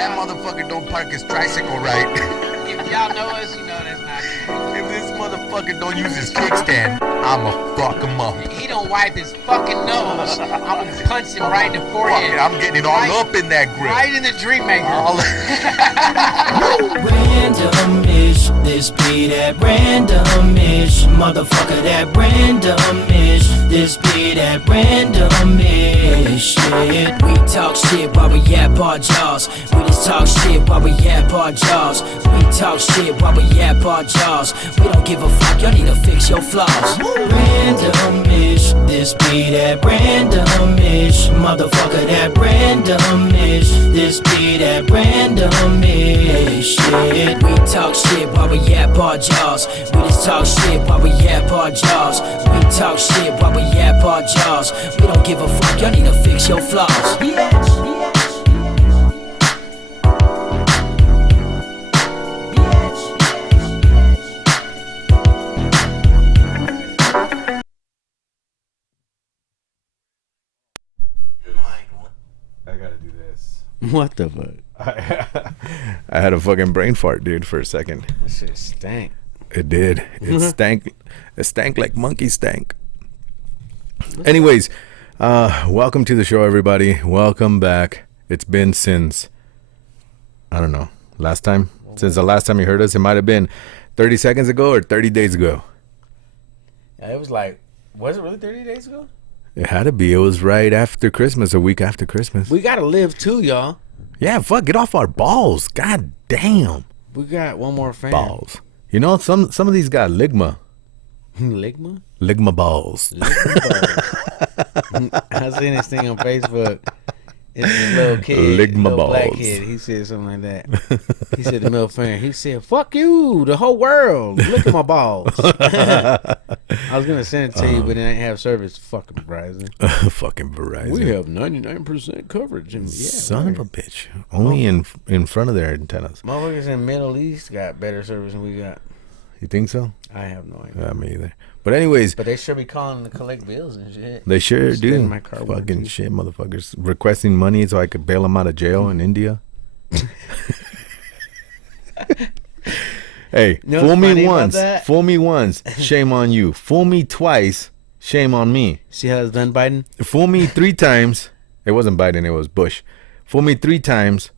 That motherfucker don't park his tricycle right. If y'all know us, you know that's not true. If this motherfucker don't use his kickstand, I'ma fuck him up. He don't wipe his fucking nose. I'm gonna punch him right in the Fuck forehead. it, I'm getting it all up in that grill. Right in the dream maker. Randomish, this be that randomish, motherfucker, that randomish, this be that randomish shit. We talk shit while we yap our jaws. We just talk shit while we yap our jaws. We talk shit while we yap our jaws. We don't give a fuck, y'all need to fix your flaws. Randomish, this be that randomish, motherfucker, that randomish, this be that randomish shit. We talk shit while we yap our jaws. We just talk shit while we yap our jaws. We talk shit while we yap our jaws. We don't give a fuck, y'all need to fix your flaws. I gotta do this. What the fuck? I had a fucking brain fart, dude, for a second. That shit stank. It did. It stank. It stank like monkey stank. Anyways, welcome to the show, everybody. Welcome back. It's been since, I don't know, last time? Since the last time you heard us, it might have been 30 seconds ago or 30 days ago. Yeah, it was like, was it really 30 days ago? It had to be. It was right after Christmas, a week after Christmas. We gotta live too, y'all. Yeah, fuck, get off our balls. God damn. We got one more fan. Balls. You know, some of these got ligma. Ligma? Ligma balls. I seen this thing on Facebook. It's this little kid, Ligma little black balls. kid. He said something like that. He said to Mel Fan, he said, "Fuck you, the whole world. Look at my balls." I was gonna send it to you, but it ain't have service. Fucking Verizon. Fucking Verizon. We have 99% coverage. And yeah, Son of a bitch. Only in front of their antennas. motherfuckers in Middle East got better service than we got. You think so? I have no idea. Me either. But anyways, But they should be calling to collect bills and shit. they sure Spend do. my car Fucking warranty. shit, motherfuckers. Requesting money so I could bail them out of jail in India. Hey, You know fool what's me funny about once. that? Fool me once. Shame on you. Fool me twice. Shame on me. See how it's done, Biden? Fool me 3 times. It wasn't Biden, it was Bush. Fool me 3 times.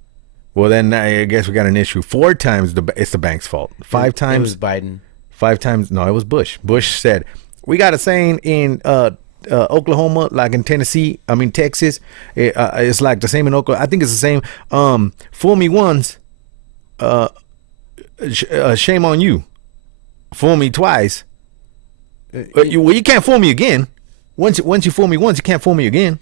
Well, then I guess we got an issue. 4 times, it's the bank's fault. 5 It times, was Biden. 5 times. No, it was Bush. Bush said, we got a saying in Oklahoma, like in Tennessee, Texas. It's like the same in Oklahoma. I think it's the same. Fool me once, shame on you. Fool me twice. You can't fool me again. Once you fool me once, you can't fool me again.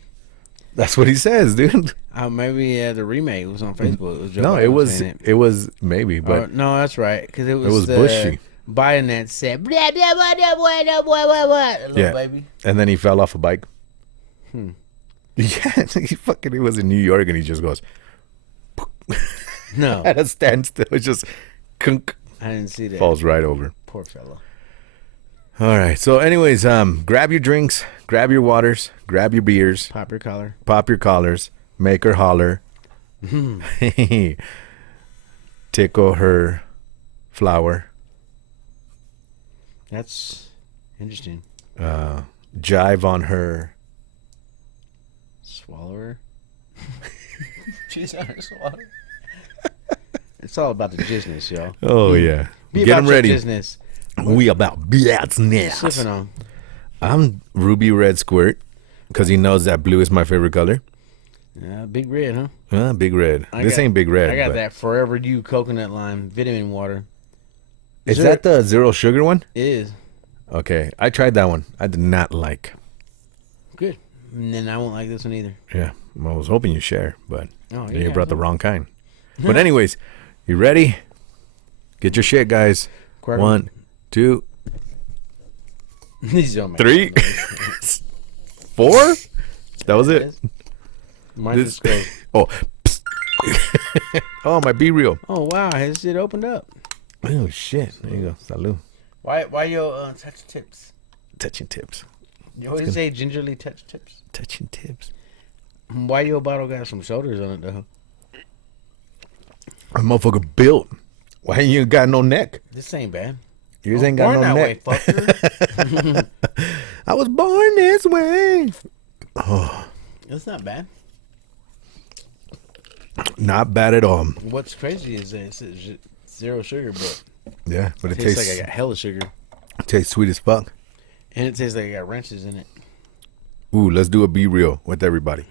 That's what he says, dude. Maybe the remake was on Facebook. It was Joe No, Biden it saying was maybe, but no, that's right, because it was Bushy. Biden that said blah blah blah blah blah blah blah blah. Little Yeah. baby. And then he fell off a bike. Yeah, he was in New York and he just goes No, at a standstill. It just kunk, I didn't see that. falls right over. Poor fellow. All right. So, anyways, grab your drinks, grab your waters, grab your beers, Pop your collar. pop your collars, make her holler, tickle her flower, That's interesting. jive on her. Swallower. She's on her swallower. It's all about the business, y'all. Oh yeah, Be get about them your ready. business. We about business. Sipping on. I'm Ruby Red Squirt because he knows that blue is my favorite color. Yeah, big red, huh? Big red. I This got- ain't big red. I got but- that Forever You coconut lime vitamin water. Is Is there- that the zero sugar one? It is Okay, I tried that one. I did not like. good. And then I won't like this one either. Yeah, I was hoping you share, but Oh, you yeah, brought the huh? wrong kind. But anyways, you ready? Get your shit, guys. Quack. 1, 2, These don't make 3, sense. 4. That was it. Mine This- just goes, Oh, oh my Be Real. oh wow, his shit opened up. Oh shit! There you go. Salud. Why your touch tips? Touching tips. You always say gingerly touch tips. Touching tips. Why your bottle got some shoulders on it though? A motherfucker built. Why you got no neck? This ain't bad. Yours ain't got Born no that neck. way, fucker. I was born this way. It's not bad. Not bad at all. What's crazy is that it's zero sugar, but Yeah, but it it tastes tastes like I got hella sugar. tastes sweet as fuck. And it tastes like I got wrenches in it. Ooh, let's do a Be Real with everybody.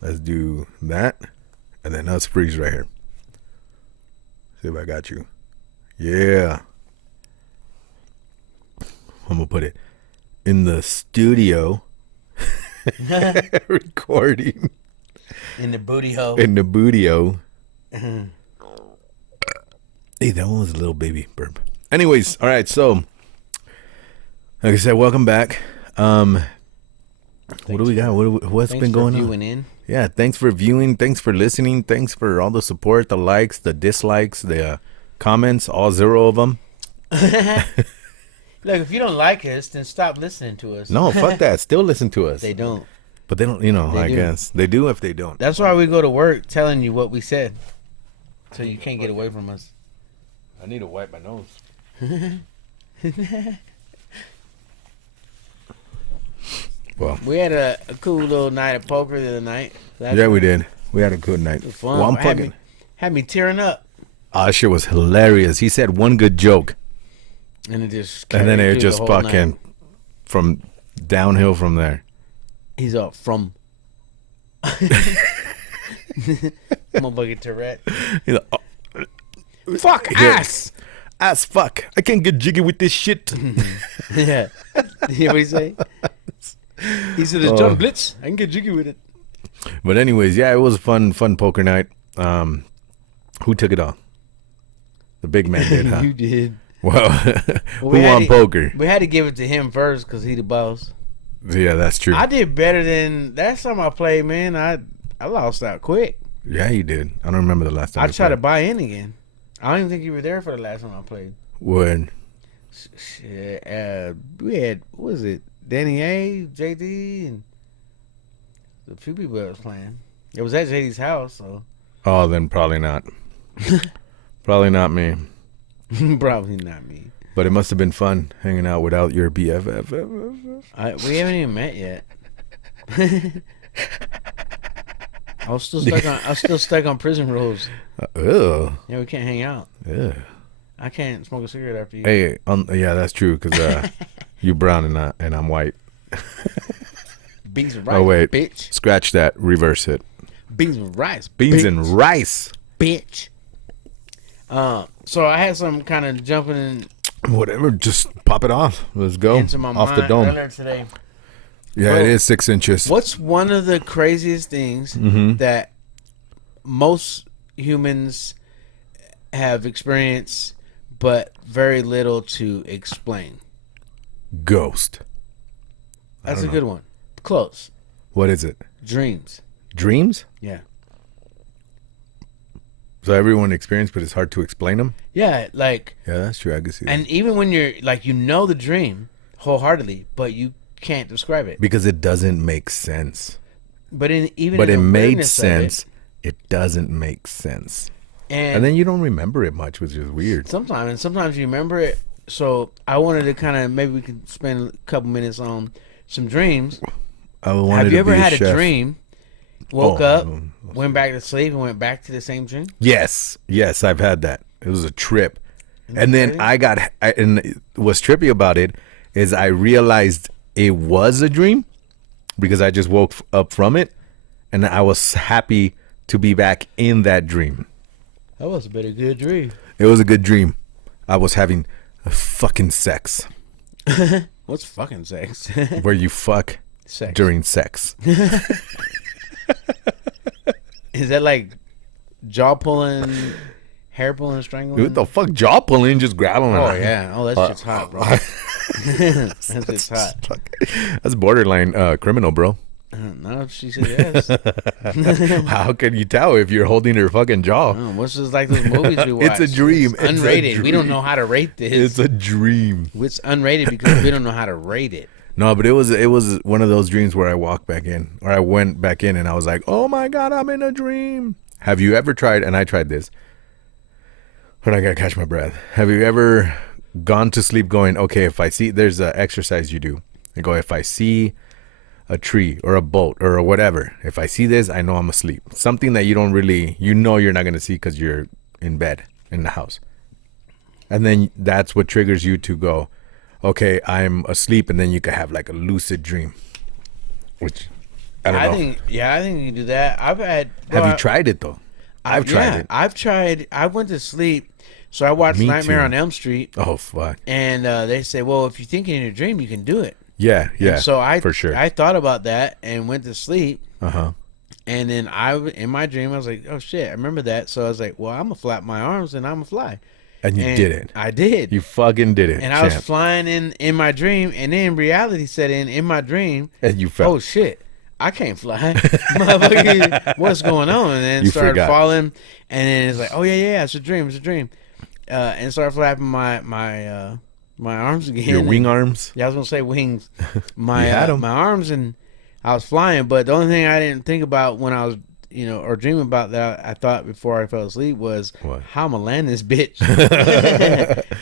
Let's do that. And then us freeze right here. See if I got you. Yeah. I'm going to put it in the studio. Recording. In the booty hole. In the booty-o. Hey, that one was a little baby burp. Anyways, all right, so like I said, welcome back. What do we got? What's Thanks been for going on? viewing in. Yeah, thanks for viewing. Thanks for listening. Thanks for all the support, the likes, the dislikes, the comments, all 0 of them. Look, if you don't like us, then stop listening to us. No, fuck that. Still listen to us. They don't. But they don't, I do. guess. They do if they don't. That's why we go to work telling you what we said. So you can't get away from us. I need to wipe my nose. Well, We had a cool little night of poker the other night. yeah, we did. We had a good night. It was fun. Well, I'm had, fucking. me, had me tearing up. That shit was hilarious. He said one good joke, And it just and then carried it through just the whole fucking night. from downhill from there. He's up from. Motherfucking Tourette. He's like, Fuck Yeah. ass! ass fuck. I can't get jiggy with this shit. Yeah. You know what he say? He said, it's Oh. John Blitz. I can get jiggy with it. But anyways, yeah, it was a fun poker night. Who took it all? The big man did, huh? You did. Well, Well, who won poker? We had to give it to him first because he the boss. Yeah, that's true. I did better than last time I played, man. I lost out quick. Yeah, you did. I don't remember the last time. I you tried to played. buy in again. I don't even think you were there for the last time I played. When? Shit, we had, what was it? Danny A, JD, and a few people that was playing. It was at JD's house, so Oh, then probably not. Probably not me. probably not me. But it must have been fun hanging out without your BFF. We haven't even met yet. I was still stuck on prison rules. Ugh. Yeah, we can't hang out. Ugh. I can't smoke a cigarette after you. Hey, yeah, that's true because you brown and I'm white. Beans and rice. Oh wait, bitch. scratch that. Reverse it. Beans and rice. Beans bitch. and rice. Bitch. So I had some kind of jumping Whatever, just pop it off. Let's go into my off mind the dome. earlier today. Yeah, Bro, it is 6 inches. What's one of the craziest things that most humans have experienced, but very little to explain? Ghost. That's a don't know. good one. Close. What is it? Dreams. Dreams? Yeah. So everyone experienced, but it's hard to explain them. Yeah, like, Yeah, that's true. I can see that. and even when you're like, you know the dream wholeheartedly, but you can't describe it. Because it doesn't make sense. But in even But in it the made weirdness of sense. It doesn't make sense. and And then you don't remember it much, which is weird. sometimes you remember it. So I wanted to kind of, maybe we could spend a couple minutes on some dreams. I wanted Have you to ever be had a chef. dream, woke Oh, up, no. went back to sleep, and went back to the same dream? Yes, I've had that. It was a trip, and then crazy? and what's trippy about it is I realized it was a dream because I just woke up from it, and I was happy to be back in that dream. That must have been a good dream. It was a good dream. I was having a fucking sex What's fucking sex? where you fuck Sex. during sex. Is that like jaw pulling, hair pulling, strangling? What the fuck, jaw pulling, just grabbing. Oh yeah. Oh, that shit's hot, bro. That shit's hot. That's borderline criminal, bro. No, she said yes. How can you tell if you're holding her fucking jaw? Oh, what's just like those movies we watch? It's a dream. It's It's a unrated. We don't dream. know how to rate this. It's a dream. It's unrated because we don't know how to rate it. No, but it was one of those dreams where I walked back in, or I went back in, and I was like, "Oh my god, I'm in a dream." Have you ever tried, and I tried this, but I gotta catch my breath. Have you ever gone to sleep going, okay, if I see, there's an exercise you do. You go, if I see a tree or a boat or whatever, if I see this, I know I'm asleep. Something that you don't really, you know you're not gonna see because you're in bed in the house. And then that's what triggers you to go, okay, I'm asleep, and then you can have like a lucid dream. Which, I don't know. think you can do that. I've had. Have you tried it though? I've tried it. I've tried. I went to sleep, so I watched Me Nightmare too. on Elm Street, Oh, fuck. and they say, well, if you think in your dream, you can do it. Yeah, yeah. And so for sure. I thought about that and went to sleep. Uh-huh. And then in my dream, I was like, oh shit, I remember that. So I was like, well, I'm gonna flap my arms and I'm gonna fly. And you did it. I did. You fucking did it. And I was champ. flying in my dream, and then reality set in my dream. And you fell. Oh shit, I can't fly. Motherfucker, what's going on? And then You started forgot. falling, and then it's like, oh yeah, it's a dream, and started flapping my arms again. Your wing arms. Yeah, I was gonna say wings. My You had 'em. my arms, and I was flying. But the only thing I didn't think about when I was, or dreaming about that, I thought before I fell asleep was What? how I'm gonna land this bitch.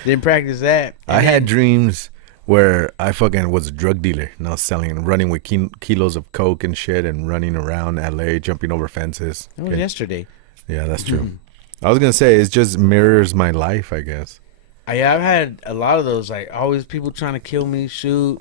Didn't practice that. I had dreams where I fucking was a drug dealer and I was selling and running with kilos of coke and shit and running around LA, jumping over fences. That was Okay. yesterday. Yeah, that's true. I was gonna say it just mirrors my life, I guess. I've had a lot of those. Like always, people trying to kill me, shoot.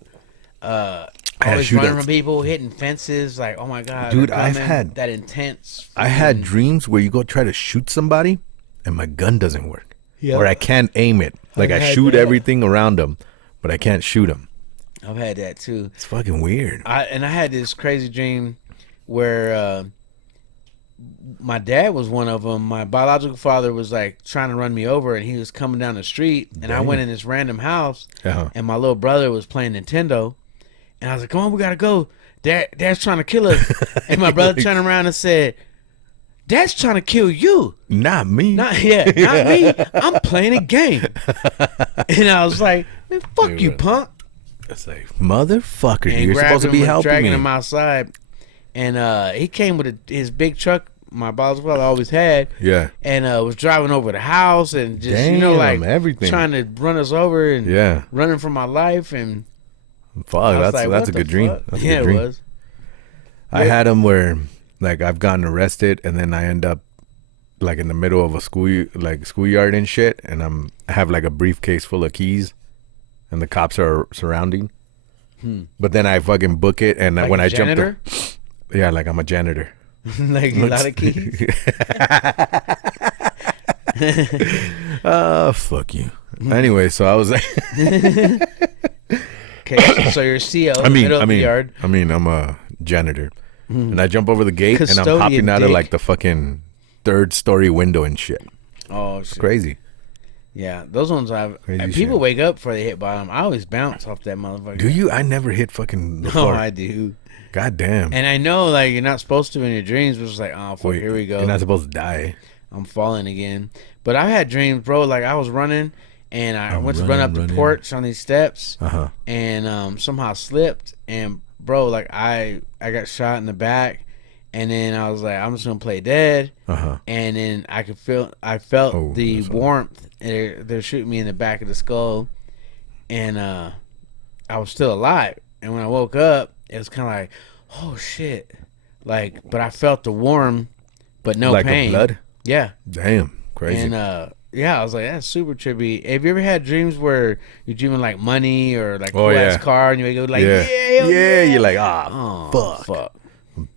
had Always shootouts. running from people, hitting fences. Like, oh my god, Dude, they're I've coming. had- that intense. I had freaking- dreams where you go try to shoot somebody and my gun doesn't work. Yeah. Or I can't aim it. Like I I've had shoot that. everything around them, but I can't shoot them. I've had that too. It's fucking weird. I had this crazy dream where my dad was one of them. My biological father was like trying to run me over, and he was coming down the street, and I Damn. went in this random house, Uh-huh. and my little brother was playing Nintendo, and I was like, "Come on, we gotta go. Dad's trying to kill us." And my brother turned around and said, "Dad's trying to kill you." Not me. Not me. I'm playing a game. And I was like, "Man, fuck Dude, you, punk." It's like, motherfucker, And you're grabbed supposed to be him, helping dragging me. him outside, and he came with his big truck. My biological father always had, Yeah. and was driving over the house and just Damn, like everything. trying to run us over and Yeah. running for my life. And Fuck, I was that's like, that's what a the good dream. fuck? That's a Yeah, good dream. it was. I had them where like I've gotten arrested and then I end up like in the middle of a schoolyard and shit, and I have like a briefcase full of keys and the cops are surrounding. But then I fucking book it, and Like when a I jump janitor? yeah, like I'm a janitor. Like a lot of keys. Fuck you. Anyway, so I was like Okay, so you're CO in the middle of the yard. I'm a janitor. And I jump over the gate and I'm Custodian hopping out of dick. like the fucking third story window and shit. Oh It's shit. crazy. Yeah, those ones I've. Crazy And people shit. wake up before they hit bottom. I always bounce off that motherfucker. Do you? I never hit fucking the No, floor. I do. God damn. And I know like you're not supposed to in your dreams, but it's like, oh fuck, Wait, here we go. You're not supposed to die. I'm falling again. But I've had dreams, bro. Like I was running, and I I'm went to run up running. the porch on these steps, Uh-huh. and somehow slipped. And bro, like I got shot in the back, and then I was like, I'm just gonna play dead. Uh-huh. And then I felt Oh, the that's fine. warmth. And they're shooting me in the back of the skull, and I was still alive. And when I woke up, it was kind of like, oh shit, like. But I felt the warm, but no Like pain. a blood? Yeah. Damn. Crazy. And yeah, I was like, that's super trippy. Have you ever had dreams where you're dreaming like money or like Oh, cool ass yeah. car, and you wake up like, yeah. hell Yeah, yeah, you're like, oh fuck.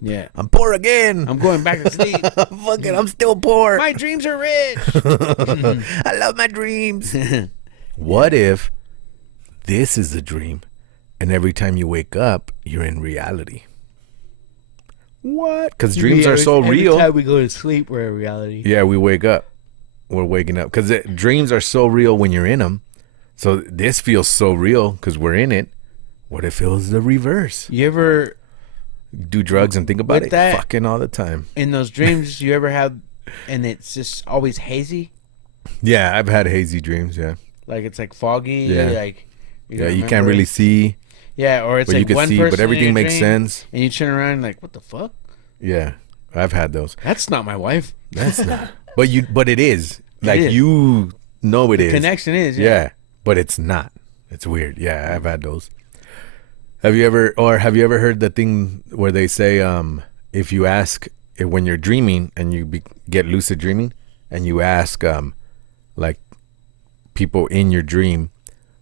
Yeah, I'm poor again. I'm going back to sleep. fucking, I'm still poor. My dreams are rich. I love my dreams. What if this is a dream and every time you wake up, you're in reality? What? Because dreams are so real. Every time we go to sleep, we're in reality. Yeah, we wake up. We're waking up. Because dreams are so real when you're in them. So this feels so real because we're in it. What if it was the reverse? You ever Do drugs and think about With it that- fucking all the time. in those dreams you ever have, and it's just always hazy, Yeah, I've had hazy dreams. Yeah. like it's like foggy, Yeah. like Yeah, don't you can't remember. really see, Yeah, or it's but like you can one see, person but in everything your makes dream, sense. and you turn around and like, what the fuck? Yeah. I've had those. That's not my wife. That's not. But it is. Like is. you know it is. Connection is. Yeah, but it's not. It's weird. Yeah, I've had those. Have you ever heard the thing where they say if you ask when you're dreaming and you get lucid dreaming and you ask like people in your dream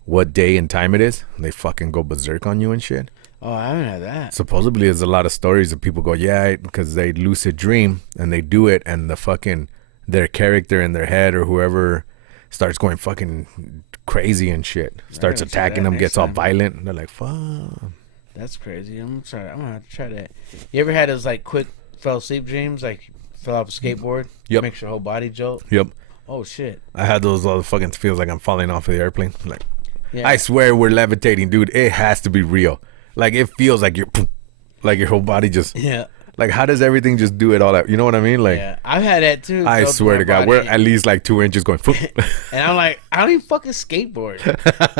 what day and time it is, they fucking go berserk on you and shit. Oh, I haven't had that. Supposedly there's a lot of stories of people go, yeah, because they lucid dream and they do it and the fucking their character in their head or whoever starts going fucking crazy and shit, starts gotta see attacking that them, next gets all time. violent, and they're like, fuck. That's crazy. I'm gonna have to try that. You ever had those like quick fell asleep dreams, like fell off a skateboard? Yep. Makes your whole body jolt. Yep. Oh shit. I had those all fucking feels like I'm falling off of the airplane. Like, Yeah. I swear we're levitating, dude. It has to be real. Like, it feels like like your whole body just, Yeah. like, how does everything just do it all out? You know what I mean? Like, Yeah. I've had that too. I jolt swear my to God, body. we're at least like 2 inches going, And I'm like, I don't even fucking skateboard.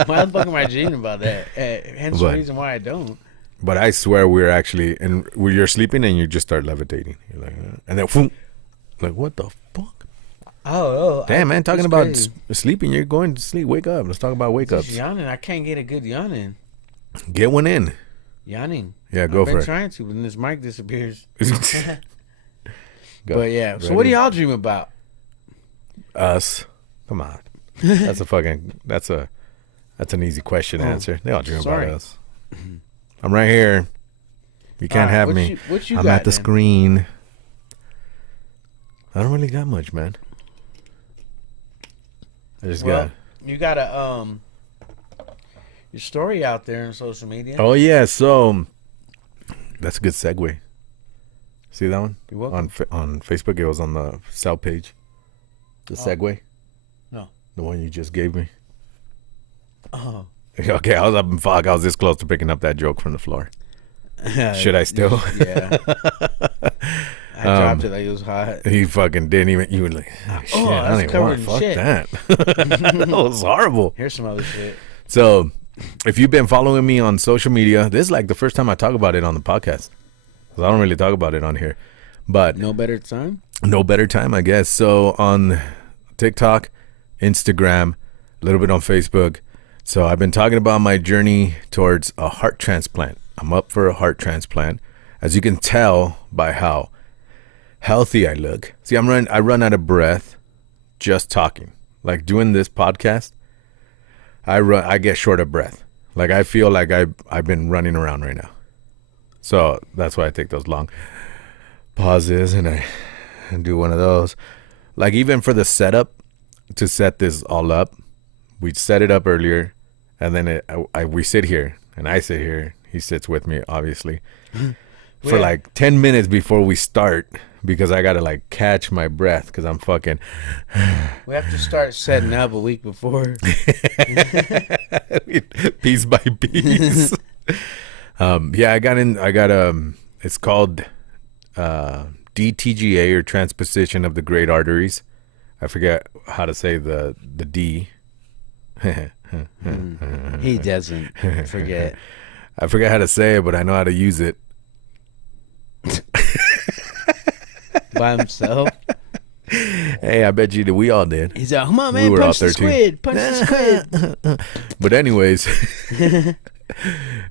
Why the fuck am I dreaming about that? Hence the But- reason why I don't. But I swear we're actually, and when you're sleeping and you just start levitating. You're like, and then, like, what the fuck? Oh. Damn, man, talking that's about crazy. sleeping, you're going to sleep. Wake up. Let's talk about wake Just ups. yawning. I can't get a good yawning. Get one in. Yawning. Yeah, go I've for been it. trying to, but then this mic disappears. Go. But yeah. So Ready? what do y'all dream about? Us. Come on. That's that's an easy question to Oh, answer. They all dream sorry. about us. I'm right here. You can't Alright, have what me. you- what you I'm got at the then? screen. I don't really got much, man. I just Well, you got your story out there on social media. Oh yeah, so that's a good segue. See that one? You're welcome. On Facebook, it was on the sell page. The segue. No. The one you just gave me. Oh. Okay, I was up in fog. I was this close to picking up that joke from the floor. Should I still? Yeah. I dropped it like it was hot. He fucking didn't even. You were like, oh, shit, I that's don't even want covered to in fuck shit. that. That was horrible. Here's some other shit. So, if you've been following me on social media, this is like the first time I talk about it on the podcast. 'Cause I don't really talk about it on here. But No better time? no better time, I guess. So, on TikTok, Instagram, a little bit on Facebook. So, I've been talking about my journey towards a heart transplant. I'm up for a heart transplant. As you can tell by how healthy I look. See, I run out of breath just talking. Like doing this podcast, I get short of breath. Like I feel like I've been running around right now. So that's why I take those long pauses and I do one of those. Like even for the setup, to set this all up, we set it up earlier, and then we sit here, and I sit here. He sits with me, obviously, for Yeah. like 10 minutes before we start, because I gotta like catch my breath because I'm fucking We have to start setting up a week before. piece by piece. Yeah, I got it's called DTGA, or transposition of the great arteries. I forget how to say the D. He doesn't forget. I forget how to say it, but I know how to use it. By himself. Hey, I bet you that we all did. He's like, come on, We man, were all punch the 13. squid. Punch the squid. But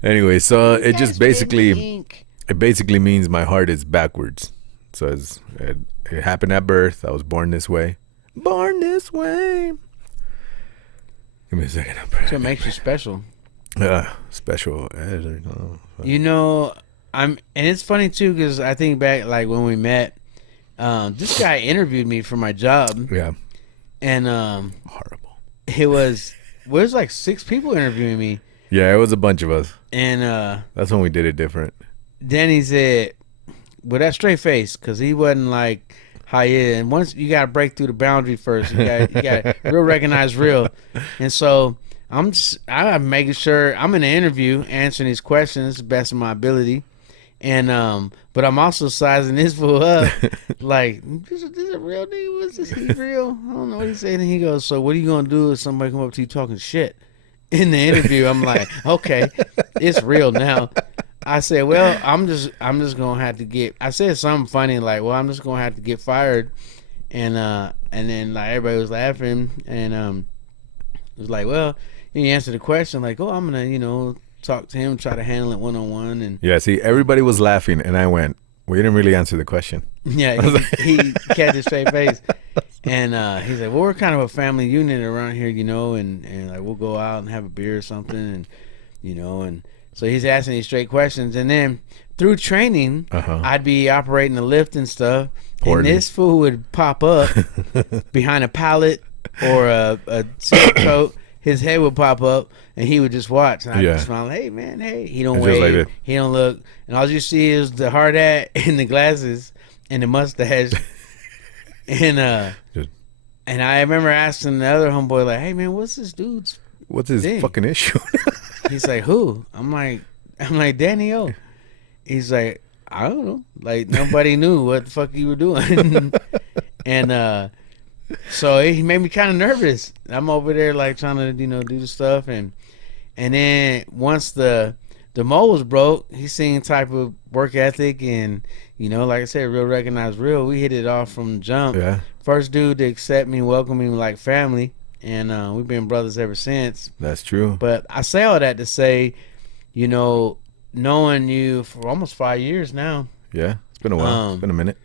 anyways, so it just basically Ink. it basically means my heart is backwards. So it happened at birth. I was born this way. Born this way. Give me a second. That's what makes you special. Special. You know, and it's funny too, because I think back, like when we met, this guy interviewed me for my job, Yeah. and Horrible. it was like 6 people interviewing me, Yeah, it was a bunch of us. and That's when we did it different. then he said, with that straight face, because he wasn't like how he is, and once you gotta break through the boundary first, you got real recognize real, and so I'm making sure I'm in the interview answering these questions to the best of my ability. And but I'm also sizing this fool up, like this a real nigga? Was this he real? I don't know what he said. And he goes, "So what are you gonna do if somebody come up to you talking shit in the interview?" I'm like, "Okay, it's real now." I said, well, I'm just gonna have to get. I said something funny like, well, I'm just gonna have to get fired, and then like everybody was laughing, and it was like, well, you answer the question like, oh, I'm gonna talk to him, try to handle it 1-on-1, and Yeah, see, everybody was laughing, and I went, well, you didn't really answer the question. yeah, he kept a straight face, and he's like, well, we're kind of a family unit around here, and like we'll go out and have a beer or something, and and so he's asking these straight questions, and then through training, I'd be operating the lift and stuff, and this fool would pop up behind a pallet or a silk coat. His head would pop up, and he would just watch. And I'd just smile, hey, man, hey. He don't wave. Like he don't look. And all you see is the hard hat and the glasses and the mustache. and I remember asking the other homeboy, like, hey, man, what's this dude's What's his thing? fucking issue? He's like, who? I'm like, Danny O. He's like, I don't know. Like, nobody knew what the fuck you were doing. And so he made me kind of nervous. I'm over there like trying to do the stuff, and then once the mold was broke, he seen type of work ethic, and like I said, real recognize real. We hit it off from the jump. Yeah. First dude to accept me, welcome me like family, and we've been brothers ever since. That's true. But I say all that to say, knowing you for almost 5 years now. Yeah, it's been a while. It's been a minute.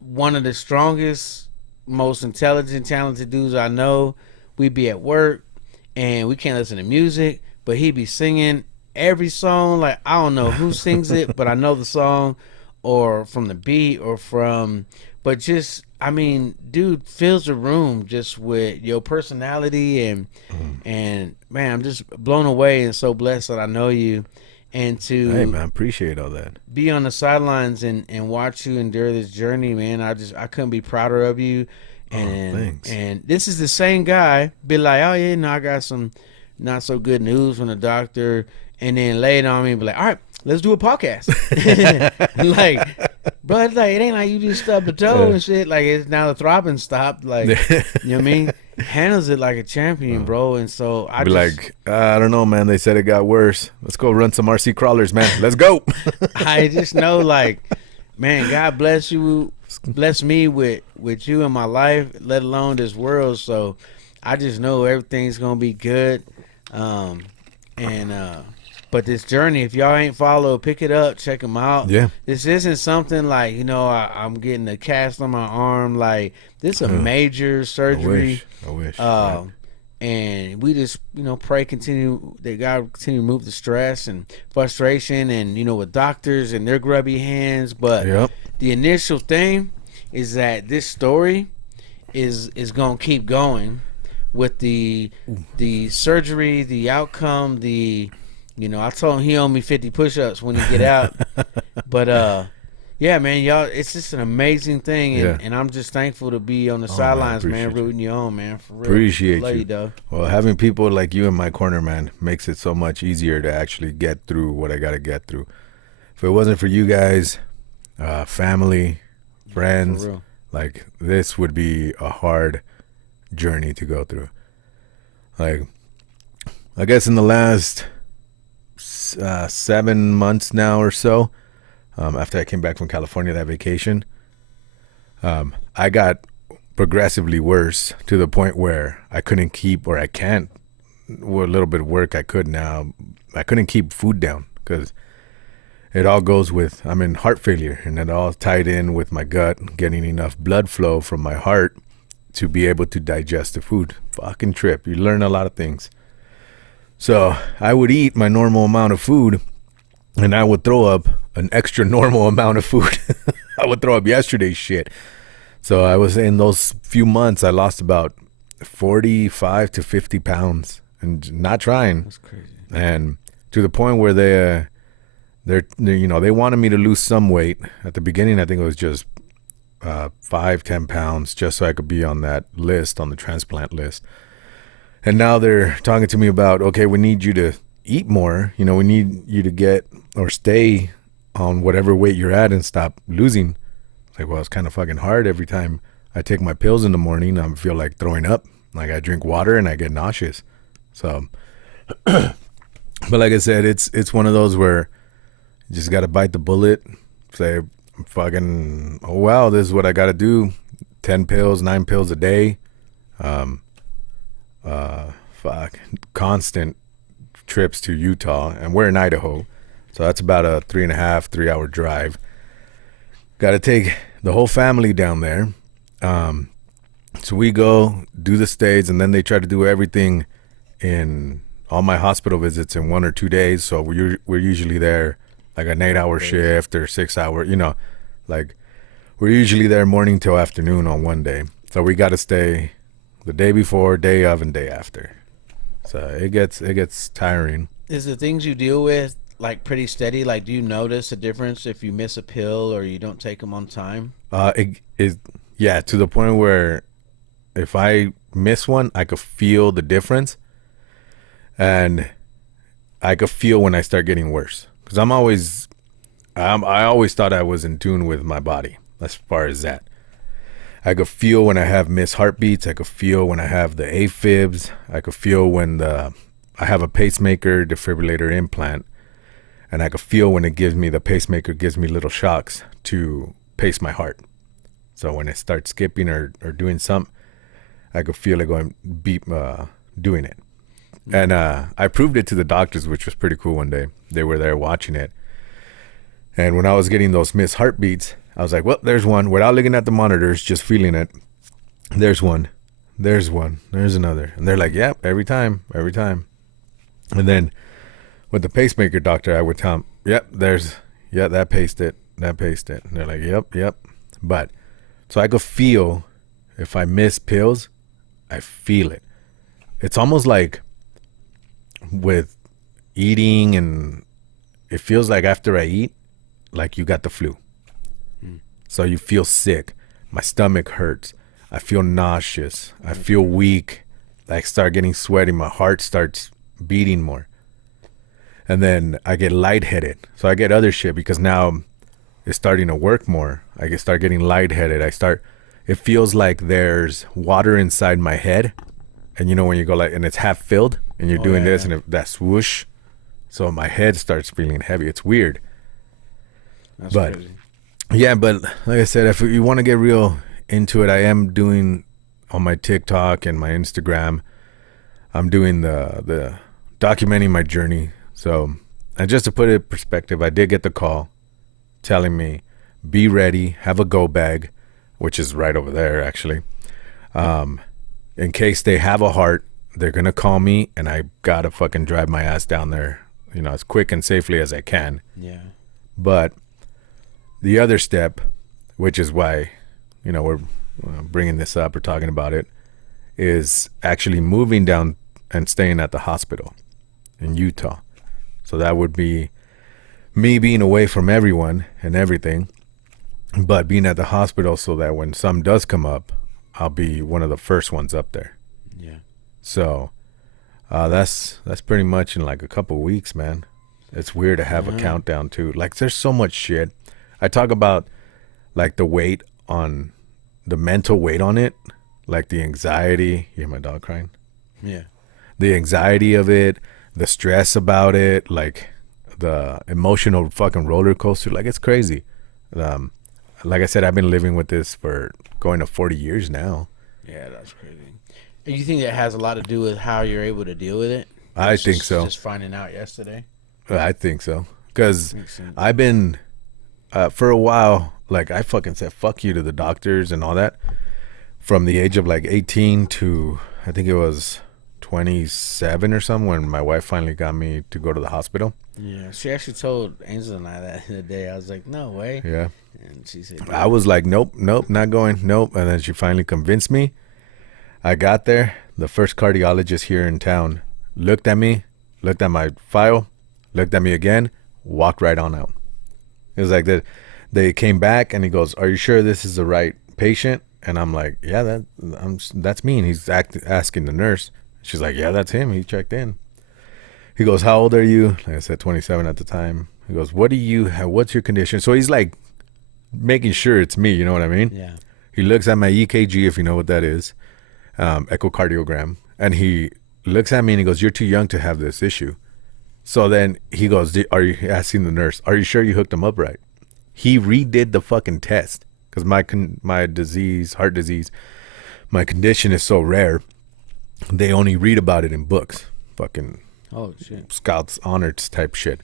One of the strongest, most intelligent, talented dudes I know. We'd be at work and we can't listen to music, but he'd be singing every song. Like, I don't know who sings it, but I know the song, or from the beat, or but just, I mean, dude fills the room just with your personality, and man, I'm just blown away and so blessed that I know you, and to hey man, appreciate all that. Be on the sidelines and watch you endure this journey, man. I couldn't be prouder of you. And this is the same guy be like, oh yeah, I got some not so good news from the doctor, and then lay it on me and be like, all right, let's do a podcast. Like, bro, it's like, it ain't like you just stubbed a toe and shit. Like, it's now the throbbing stopped. Like, you know what I mean? Handles it like a champion, bro. And so I I don't know, man. They said it got worse. Let's go run some RC crawlers, man. Let's go. I just know, like, man, God bless you, bless me with you in my life, let alone this world. So I just know everything's gonna be good. But this journey, if y'all ain't follow, pick it up, check them out. Yeah. This isn't something like, I'm getting a cast on my arm. Like, this is a major surgery. I wish. And we just, pray that God continue to move the stress and frustration and, with doctors and their grubby hands. But the initial thing is that this story is going to keep going with the surgery, the outcome, I told him he owed me 50 push-ups when he get out. But yeah, man, y'all, it's just an amazing thing, and I'm just thankful to be on the sidelines, man, rooting you on, man. For real. Appreciate Love you. Though. Well, having people like you in my corner, man, makes it so much easier to actually get through what I got to get through. If it wasn't for you guys, family, friends, like, this would be a hard journey to go through. Like, I guess in the last 7 months now or so, after I came back from California, that vacation, I got progressively worse to the point where I couldn't keep, or I can't, with a little bit of work I could now, I couldn't keep food down, because it all goes with, I'm in heart failure, and it all tied in with my gut getting enough blood flow from my heart to be able to digest the food. Fucking trip. You learn a lot of things. So I would eat my normal amount of food, and I would throw up an extra normal amount of food. I would throw up yesterday's shit. So I was, in those few months, I lost about 45 to 50 pounds, and not trying. That's crazy. And to the point where they wanted me to lose some weight. At the beginning, I think it was just 5-10 pounds, just so I could be on that list, on the transplant list. And now they're talking to me about, okay, we need you to eat more. We need you to get or stay on whatever weight you're at and stop losing. Like, well, it's kind of fucking hard. Every time I take my pills in the morning, I feel like throwing up. Like, I drink water and I get nauseous. So, but like I said, it's one of those where just got to bite the bullet. Say, fucking, oh, wow, this is what I got to do. 10 pills, 9 pills a day. Constant trips to Utah. And we're in Idaho. So that's about a 3 hour drive. Got to take the whole family down there. So we go do the stays, and then they try to do everything in all my hospital visits in 1 or 2 days. So we're usually there like an 8-hour shift or 6 hour, like we're usually there morning till afternoon on one day. So we got to stay the day before, day of, and day after. So it gets tiring. Is the things you deal with like pretty steady? Like, do you notice a difference if you miss a pill or you don't take them on time? Yeah, to the point where if I miss one, I could feel the difference, and I could feel when I start getting worse. Because I always thought I was in tune with my body as far as that. I could feel when I have missed heartbeats. I could feel when I have the AFibs. I could feel when I have a pacemaker defibrillator implant, and I could feel when the pacemaker gives me little shocks to pace my heart. So when it starts skipping or doing something, I could feel it going beep, doing it. And I proved it to the doctors, which was pretty cool one day. They were there watching it. And when I was getting those missed heartbeats, I was like, well, there's one. Without looking at the monitors, just feeling it. There's one. There's one. There's another. And they're like, yep, every time. And then with the pacemaker doctor, I would tell them, yep, that paced it. And they're like, yep. But so I could feel if I miss pills, I feel it. It's almost like with eating, and it feels like after I eat, like you got the flu. So you feel sick. My stomach hurts. I feel nauseous. I feel weak. I start getting sweaty. My heart starts beating more. And then I get lightheaded. So I get other shit because now it's starting to work more. I start getting lightheaded. It feels like there's water inside my head. And when you go and it's half filled and you're doing this and that swoosh. So my head starts feeling heavy. It's weird. That's crazy. Yeah, but like I said, if you want to get real into it, I am doing on my TikTok and my Instagram, I'm doing the documenting my journey. So, and just to put it in perspective, I did get the call telling me, be ready, have a go bag, which is right over there actually. In case they have a heart, they're going to call me, and I got to fucking drive my ass down there, as quick and safely as I can. Yeah. But the other step, which is why, we're bringing this up or talking about it, is actually moving down and staying at the hospital in Utah. So that would be me being away from everyone and everything, but being at the hospital so that when some does come up, I'll be one of the first ones up there. Yeah. So that's pretty much in like a couple weeks, man. It's weird to have a countdown too. Like, there's so much shit. I talk about like the mental weight on it, like the anxiety. You hear my dog crying? Yeah. The anxiety of it, the stress about it, like the emotional fucking roller coaster. Like, it's crazy. Like I said, I've been living with this for going to 40 years now. Yeah, that's crazy. And you think that has a lot to do with how you're able to deal with it? I think so. Just finding out yesterday? I think so. Because I've been, for a while, like, I fucking said fuck you to the doctors and all that. From the age of like 18 to, I think it was 27 or something, when my wife finally got me to go to the hospital. Yeah, she actually told Angel and I that the day. I was like, no way. Yeah. And she said, I was like, nope, not going, nope. And then she finally convinced me. I got there. The first cardiologist here in town looked at me, looked at my file, looked at me again, walked right on out. It was like that. They came back and he goes, are you sure this is the right patient? And I'm like, yeah, that's me. And he's asking the nurse. She's like, yeah, that's him. He checked in. He goes, how old are you? Like I said, 27 at the time. He goes, what do you have? What's your condition? So he's like making sure it's me. You know what I mean? Yeah. He looks at my EKG, if you know what that is, echocardiogram. And he looks at me and he goes, you're too young to have this issue. So then he goes, "Are you asking the nurse? Are you sure you hooked him up right?" He redid the fucking test because my disease, heart disease, my condition is so rare. They only read about it in books. Fucking Oh shit. Scouts honors type shit.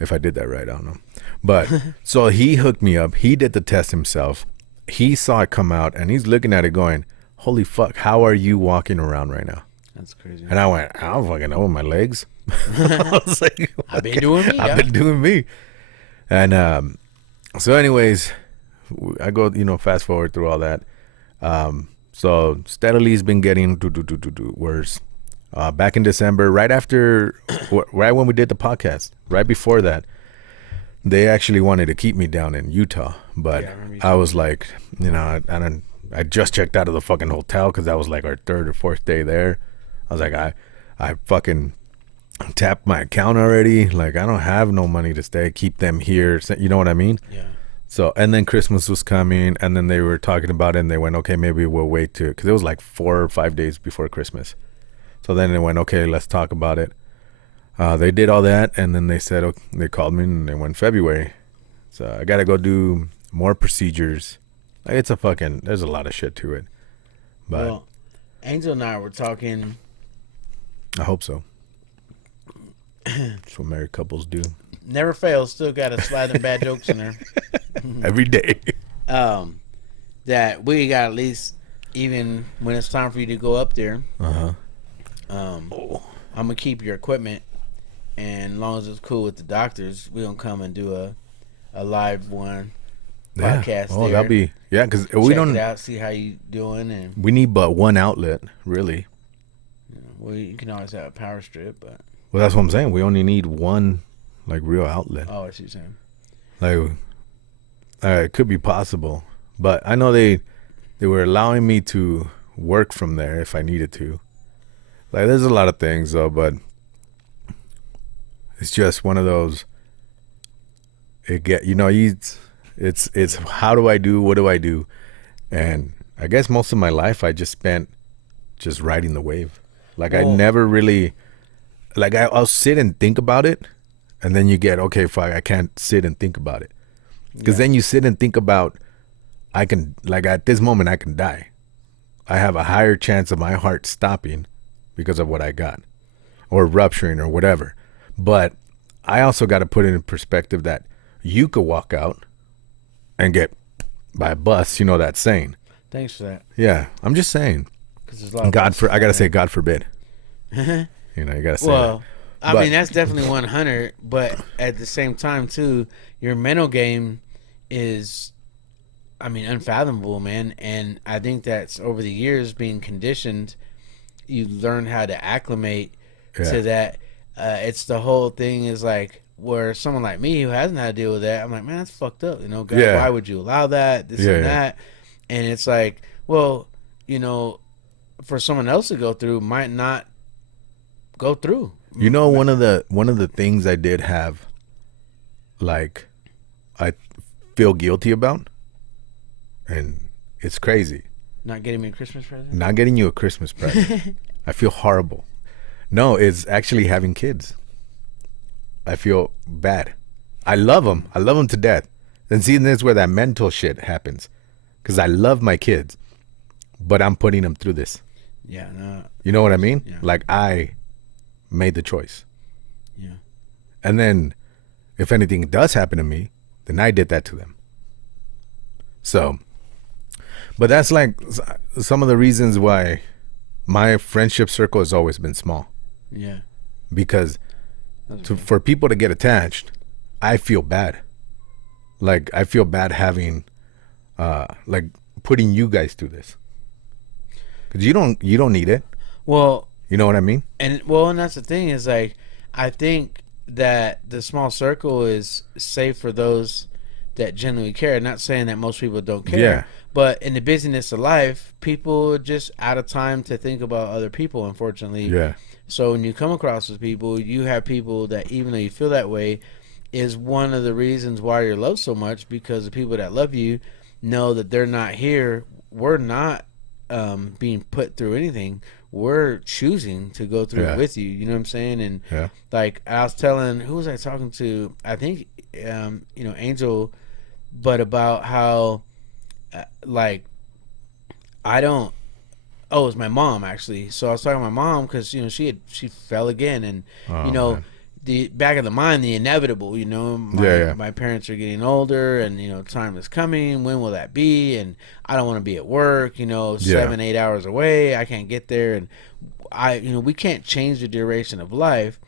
If I did that right, I don't know. But so he hooked me up. He did the test himself. He saw it come out and he's looking at it going, "Holy fuck, how are you walking around right now?" That's crazy. And I went, "I don't fucking know with my legs." I was like, I've been doing me. I've been doing me. And so anyways, I go, fast forward through all that. So steadily has been getting worse. Back in December, right when we did the podcast, right before that, they actually wanted to keep me down in Utah. But Yeah, I remember you I was like, I just checked out of the fucking hotel because that was like our third or fourth day there. I was like, I fucking tapped my account already. Like, I don't have no money to stay. Keep them here. You know what I mean? Yeah. So, and then Christmas was coming, and then they were talking about it, and they went, okay, maybe we'll wait because it was like 4 or 5 days before Christmas. So then they went, okay, let's talk about it. They did all that, and then they said, okay, they called me, and they went February. So I got to go do more procedures. There's a lot of shit to it. But Well, Angel and I were talking. I hope so. That's what married couples do. Never fails. Still got to slide them bad jokes in there. Every day. That we got at least, even when it's time for you to go up there. Uh-huh. I'm gonna keep your equipment, and as long as it's cool with the doctors, we gonna come and do a live one podcast. Oh, there. that'll be, because we Check don't, it out, see how you doing, and we need but one outlet, really. well, you can always have a power strip, but Well, that's what I'm saying. We only need one, like, real outlet. oh, I see what you're saying. Like, it could be possible, but I know they were allowing me to work from there if I needed to. Like, there's a lot of things though, but it's just one of those. It's how do I do? What do I do? And I guess most of my life I just spent just riding the wave. Like, I Well- never really, like, I'll sit and think about it, and then you get, okay, fuck, I can't sit and think about it. Because then you sit and think about, I can, like, at this moment, I can die. I have a higher chance of my heart stopping because of what I got, or rupturing, or whatever. But I also got to put it in perspective that you could walk out and get by a bus. You know that saying. Thanks for that. Yeah, I'm just saying. 'Cause there's a lot of I gotta say, God forbid. You gotta say. Well, that. I But- mean, that's definitely 100, but at the same time, too, your mental game is, I mean, unfathomable, man. And I think that's over the years being conditioned, you learn how to acclimate Yeah. to that. It's the whole thing is like, where someone like me who hasn't had to deal with that, I'm like, man, that's fucked up. God, Yeah. why would you allow that? This Yeah, and yeah. that. And it's like, well, for someone else to go through might not go through. One of the things I did have, like, I feel guilty about, and it's crazy. Not getting me a Christmas present? Not getting you a Christmas present. I feel horrible. No, it's actually having kids. I feel bad. I love them. I love them to death. And see, this is where that mental shit happens. Because I love my kids, but I'm putting them through this. Yeah, no. You know what I mean? Yeah. Like, I made the choice. Yeah. And then if anything does happen to me, then I did that to them. So, but that's like some of the reasons why my friendship circle has always been small. Yeah. Because for people to get attached, I feel bad. Like, I feel bad having, like, putting you guys through this. Because you don't need it. Well, You know what I mean? and that's the thing is, like, I think that the small circle is safe for those that genuinely care. Not saying that most people don't care. Yeah. But in the busyness of life, people are just out of time to think about other people, unfortunately. Yeah. So when you come across those people, you have people that, even though you feel that way, is one of the reasons why you're loved so much, because the people that love you know that they're not here. We're not being put through anything. we're choosing to go through it with you. You know what I'm saying? And like I was telling, who was I talking to? I think Angel, but about how like I don't. Oh, it was my mom actually. So I was talking to my mom because she fell again, and man. The back of the mind, the inevitable. My parents are getting older, and time is coming. When will that be? And I don't want to be at work. 7-8 hours away. I can't get there, and we can't change the duration of life,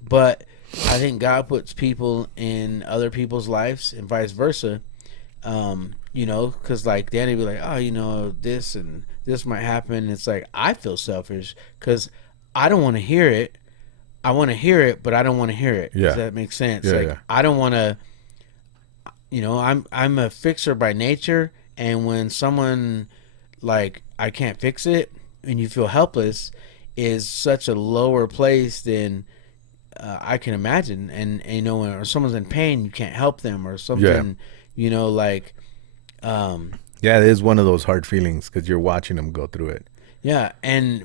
but I think God puts people in other people's lives and vice versa. Because like Danny be like, oh, this and this might happen. It's like I feel selfish because I don't want to hear it. I want to hear it, but I don't want to hear it. Does that make sense? I don't want to. I'm a fixer by nature, and when someone like I can't fix it, and you feel helpless, is such a lower place than I can imagine. And when someone's in pain, you can't help them or something. Like. It is one of those hard feelings because you're watching them go through it. Yeah,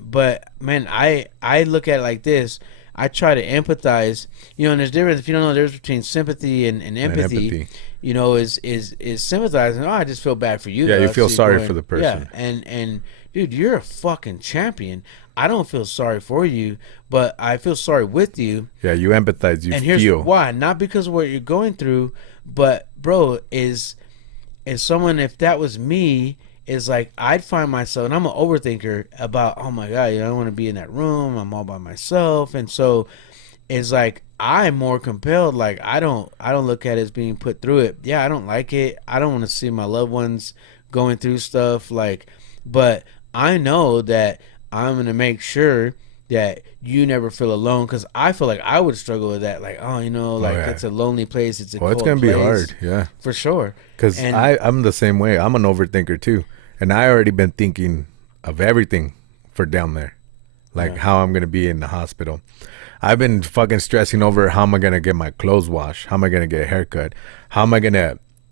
but man, I look at it like this. I try to empathize, and there's difference. If you don't know, there's between sympathy and empathy. Is sympathizing. Oh, I just feel bad for you. Yeah, you feel sorry for the person. Yeah, and dude, you're a fucking champion. I don't feel sorry for you, but I feel sorry with you. Yeah, you empathize. And here's why: not because of what you're going through, but bro, is someone, if that was me, is like I'd find myself, and I'm an overthinker about, oh my God, I don't want to be in that room. I'm all by myself, and so it's like I'm more compelled. Like I don't look at it as being put through it. Yeah, I don't like it. I don't want to see my loved ones going through stuff. Like, but I know that I'm gonna make sure that you never feel alone, because I feel like I would struggle with that. Like, it's a lonely place. It's a cold it's gonna place. be hard. Yeah, for sure. Because I'm the same way. I'm an overthinker too, and I already been thinking of everything for down there, like how I'm gonna be in the hospital. I've been fucking stressing over how am I gonna get my clothes washed, how am I gonna get a haircut,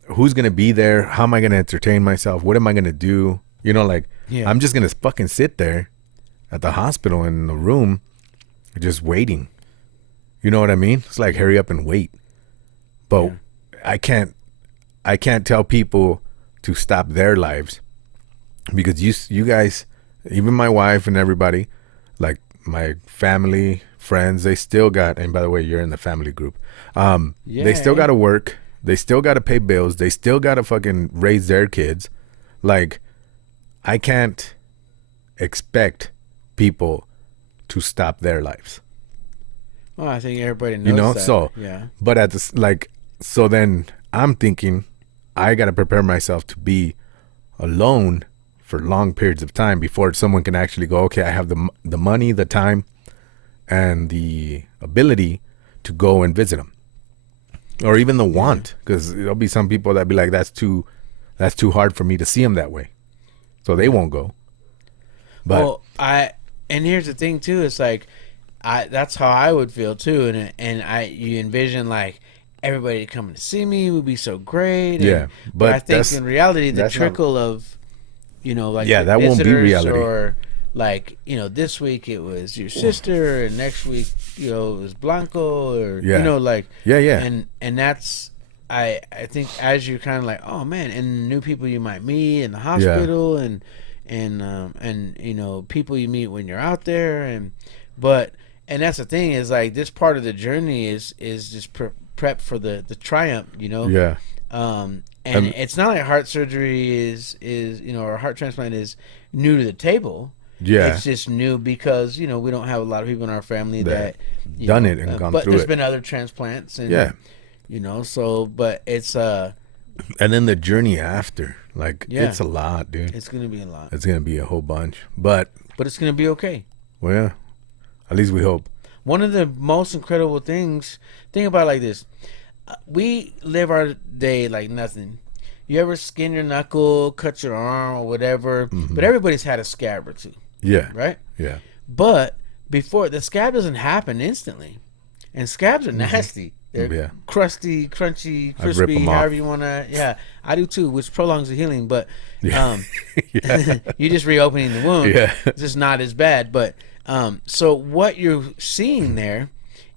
who's gonna be there, how am I gonna entertain myself, what am I gonna do? I'm just gonna fucking sit there at the hospital in the room, just waiting. You know what I mean? It's like hurry up and wait. But I can't tell people to stop their lives, because you guys, even my wife and everybody, like my family, friends, they still got, and by the way, you're in the family group. They still got to work. They still got to pay bills. They still got to fucking raise their kids. Like, I can't expect people to stop their lives. Well, I think everybody knows that. So but so then I'm thinking I got to prepare myself to be alone for long periods of time before someone can actually go, okay, I have the money, the time, and the ability to go and visit them, or even the want, because there'll be some people that be like, that's too hard for me to see them that way, so they won't go. But and here's the thing too, it's like that's how I would feel too, and you envision like everybody coming to see me would be so great. But I think in reality the trickle of that won't be reality. Or like this week it was your sister, and next week it was Blanco, or and that's I think as you're kind of like, oh man, and new people you might meet in the hospital, and people you meet when you're out there, and that's the thing, is like this part of the journey is just prep for the triumph, and it's not like heart surgery is or heart transplant is new to the table. It's just new because we don't have a lot of people in our family that done it and gone through it. But there's been other transplants, and so, but it's and then the journey after, like, it's a lot, dude. It's gonna be a lot. It's gonna be a whole bunch, but it's gonna be okay. Well, yeah, at least we hope. One of the most incredible things, think about it like this: we live our day like nothing. You ever skin your knuckle, cut your arm, or whatever? Mm-hmm. But everybody's had a scab or two. Yeah. Right? Yeah. But before, the scab doesn't happen instantly. And scabs are nasty. They're Yeah. crusty, crunchy, I rip crispy, 'em off. however you want to. Yeah, I do too, which prolongs the healing. But Yeah. you're just reopening the wound. Yeah. It's just not as bad. But so what you're seeing there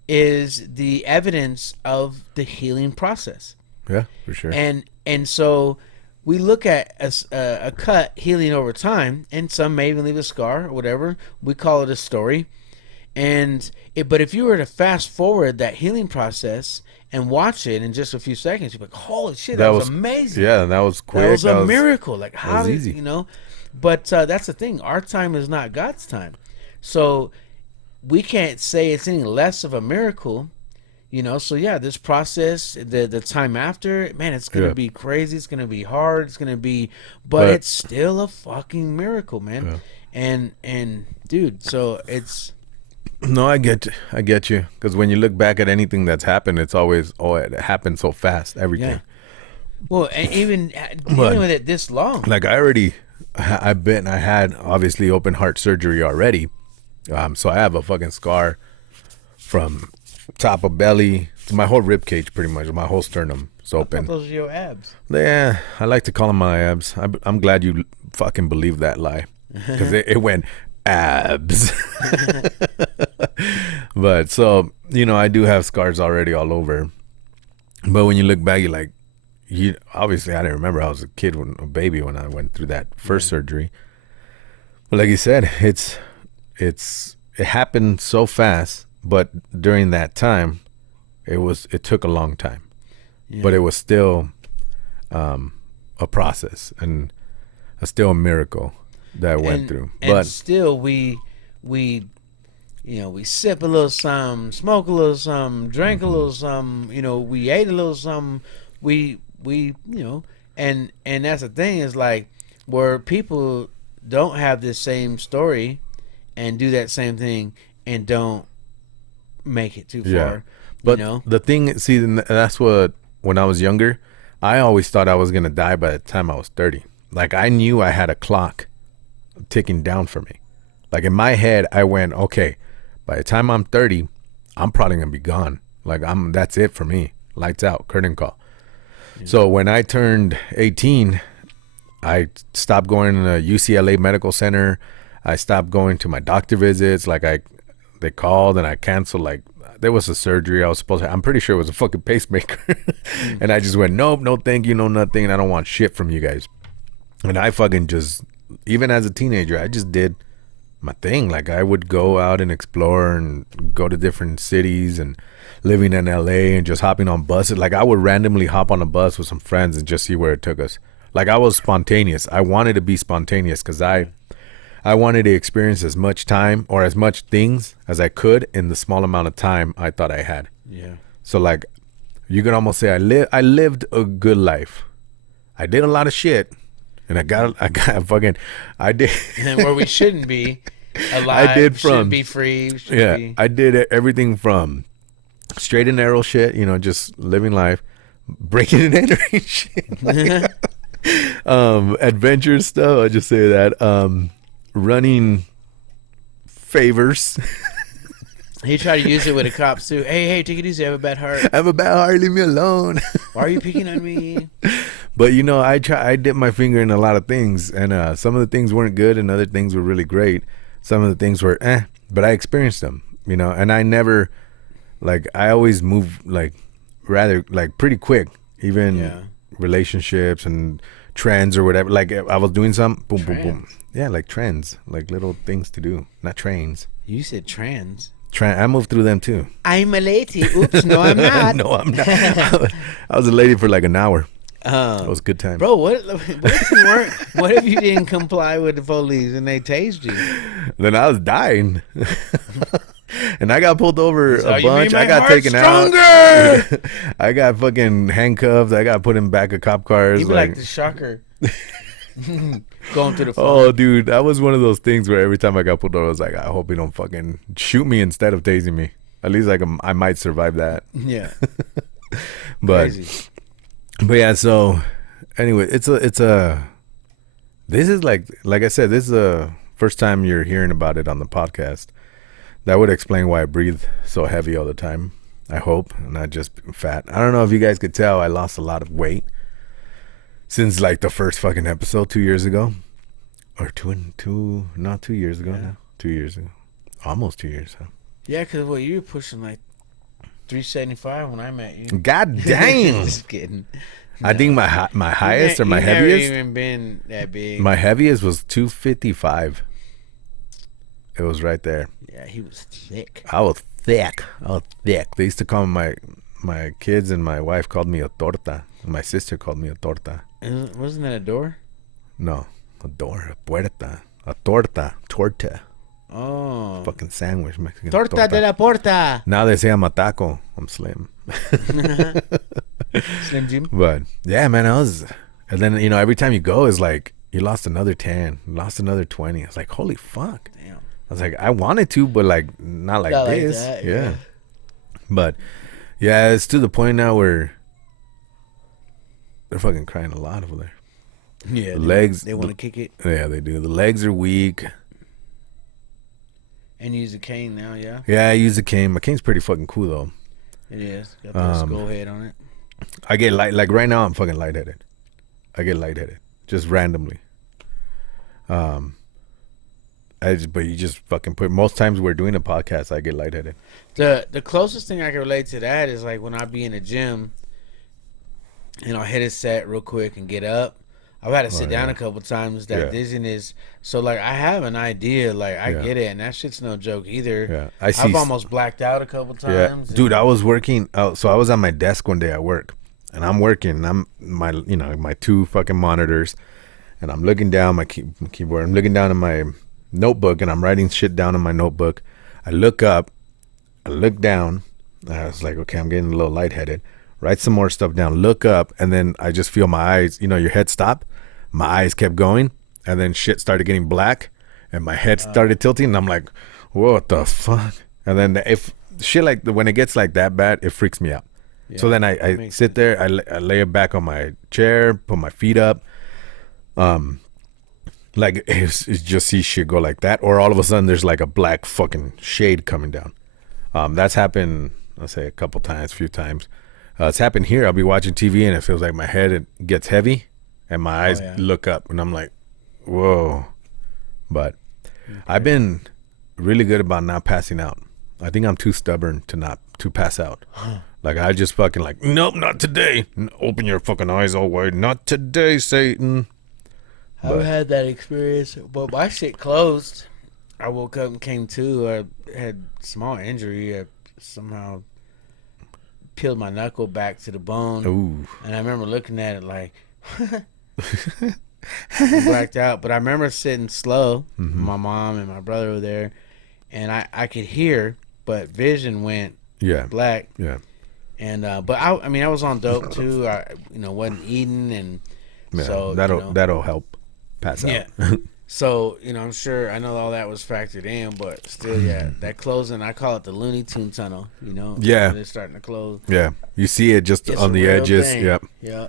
is the evidence of the healing process. Yeah, for sure. And so we look at a cut healing over time, and some may even leave a scar or whatever. We call it a story. But if you were to fast forward that healing process and watch it in just a few seconds, you'd be like, holy shit, that was amazing. Yeah, that was quick. That was a miracle. Like, how was did easy. you know? But that's the thing. Our time is not God's time. So we can't say it's any less of a miracle. You know, so yeah, this process, the time after, man, it's gonna Yeah. be crazy. It's gonna be hard. It's gonna be, but it's still a fucking miracle, man. Yeah. And dude, so it's No, I get you. Because when you look back at anything that's happened, it's always, it happened so fast, everything. yeah. Well, and even But- dealing with it this long, Like I had obviously open heart surgery already. So I have a fucking scar from top of belly to my whole rib cage, pretty much. My whole sternum is I thought open. those are your abs. Yeah, I like to call them my abs. I'm glad you fucking believe that lie. Because it went abs. But so, I do have scars already all over. But when you look back, you're like, obviously I didn't remember. I was a baby when I went through that first surgery. But like you said, it happened so fast, but during that time, it took a long time. Yeah. But it was still a process and still a miracle that I went through. And But still, we sip a little something, smoke a little something, drink a little something. We ate a little something. We and that's the thing is like where people don't have this same story and do that same thing and don't make it too far. But the thing, see, that's what, when I was younger, I always thought I was going to die by the time I was 30. Like, I knew I had a clock ticking down for me. Like, in my head, I went, okay, by the time I'm 30, I'm probably going to be gone. Like, that's it for me. Lights out, curtain call. Yeah. So when I turned 18, I stopped going to the UCLA Medical Center. I stopped going to my doctor visits. Like, they called and I canceled. Like, there was a surgery I was supposed to. I'm pretty sure it was a fucking pacemaker. And I just went, nope, no thank you, no nothing. I don't want shit from you guys. And I fucking just, even as a teenager, I just did my thing. Like, I would go out and explore and go to different cities and living in LA and just hopping on buses. Like, I would randomly hop on a bus with some friends and just see where it took us. Like, I was spontaneous. I wanted to be spontaneous because I wanted to experience as much time or as much things as I could in the small amount of time I thought I had. Yeah. So, like, you can almost say I lived a good life. I did a lot of shit, and I did. And where we shouldn't be alive, I did shouldn't be free. Be. I did everything from straight and narrow shit, just living life, breaking and entering shit. Adventure stuff, I just say that. Running favors. He tried to use it with the cops too. Hey, take it easy. I have a bad heart. I have a bad heart. Leave me alone. Why are you picking on me? But I dipped my finger in a lot of things, and some of the things weren't good, and other things were really great. Some of the things were but I experienced them, and I never, like, I always move rather pretty quick, even relationships and trends or whatever. Like, I was doing something, boom, boom, boom. Yeah, like trends, like little things to do, not trains. You said trans. I moved through them too. I'm a lady. Oops, no, I'm not. No, I'm not. I was a lady for like an hour. It was a good time. Bro, what if you weren't? What if you didn't comply with the police and they tased you? Then I was dying. And I got pulled over So a you bunch. made my I got heart taken stronger! out. I got fucking handcuffed. I got put in back of cop cars. You'd be like the shocker. Going through the phone. Oh, dude, that was one of those things where every time I got pulled over, I was like, I hope you don't fucking shoot me instead of tasing me. At least I might survive that. Yeah. But Crazy. But yeah, so anyway, this is like I said, this is the first time you're hearing about it on the podcast. That would explain why I breathe so heavy all the time. I hope, not just fat. I don't know if you guys could tell, I lost a lot of weight since like the first fucking episode 2 years ago, or not 2 years ago, now. 2 years ago, almost 2 years. Huh? Yeah, because you were pushing like 375 when I met you. God damn! Just kidding. I think my highest or my heaviest. Never even been that big. My heaviest was 255. It was right there. Yeah, he was thick. I was thick. They used to call me my kids and my wife called me a torta. And my sister called me a torta. Wasn't that a door? No, a door, a puerta, a torta. Oh, Fucking sandwich, Mexican. torta de la porta. Now they say I'm a taco. I'm slim. Slim Jim. But yeah, man, and then every time you go is like you lost another 10, lost another 20. It's like holy fuck. Damn. I was like, I wanted to, but like not like Not like this. that, yeah. yeah. But yeah, it's to the point now where they're fucking crying a lot over there. Yeah, The legs. They want to kick it Yeah, they do. The legs are weak. and use a cane now. Yeah, Yeah, I use a cane. My cane's pretty fucking cool though. it is. Got the skull head on it. I get like right now I'm fucking lightheaded. I get lightheaded just randomly. But you just fucking put. Most times we're doing a podcast, I get lightheaded. The closest thing I can relate to that is like when I be in the gym and I'll hit a set real quick and get up. I've had to sit down a couple times. That dizziness. So like I have an idea. Like I get it, and that shit's no joke either. Yeah, I've almost blacked out a couple times. Dude, I was working. So I was at my desk one day at work, and I'm working. And I'm my two fucking monitors, and I'm looking down my keyboard. I'm looking down at my notebook, and I'm writing shit down in my notebook. I look up, I look down. I was like, okay, I'm getting a little lightheaded. Write some more stuff down. Look up, and then I just feel my eyes. Your head stop. My eyes kept going, and then shit started getting black, and my head started tilting, and I'm like, what the fuck? And then if shit when it gets like that bad, it freaks me out. Yeah, so then I sit there, I lay it back on my chair, put my feet up, like it's just see shit go like that, or all of a sudden there's like a black fucking shade coming down. That's happened, I'll say a few times. It's happened here. I'll be watching TV and it feels like my head gets heavy and my eyes look up and I'm like, whoa. But I've been really good about not passing out. I think I'm too stubborn to pass out. Like I just fucking like, nope, not today. Open your fucking eyes all wide. Not today, Satan. I've had that experience, but my shit closed. I woke up and came to. I had small injury. I somehow peeled my knuckle back to the bone. Ooh. And I remember looking at it like, I blacked out. But I remember sitting slow. My mom and my brother were there, and I could hear, but vision went black. Yeah. And but I mean I was on dope too. I wasn't eating, and so that'll help pass out. Yeah. So I'm sure I know all that was factored in, but still, that closing, I call it the Looney Tune tunnel. Yeah, it's starting to close. Yeah, you see it just on the edges. Thing. Yep. Yeah.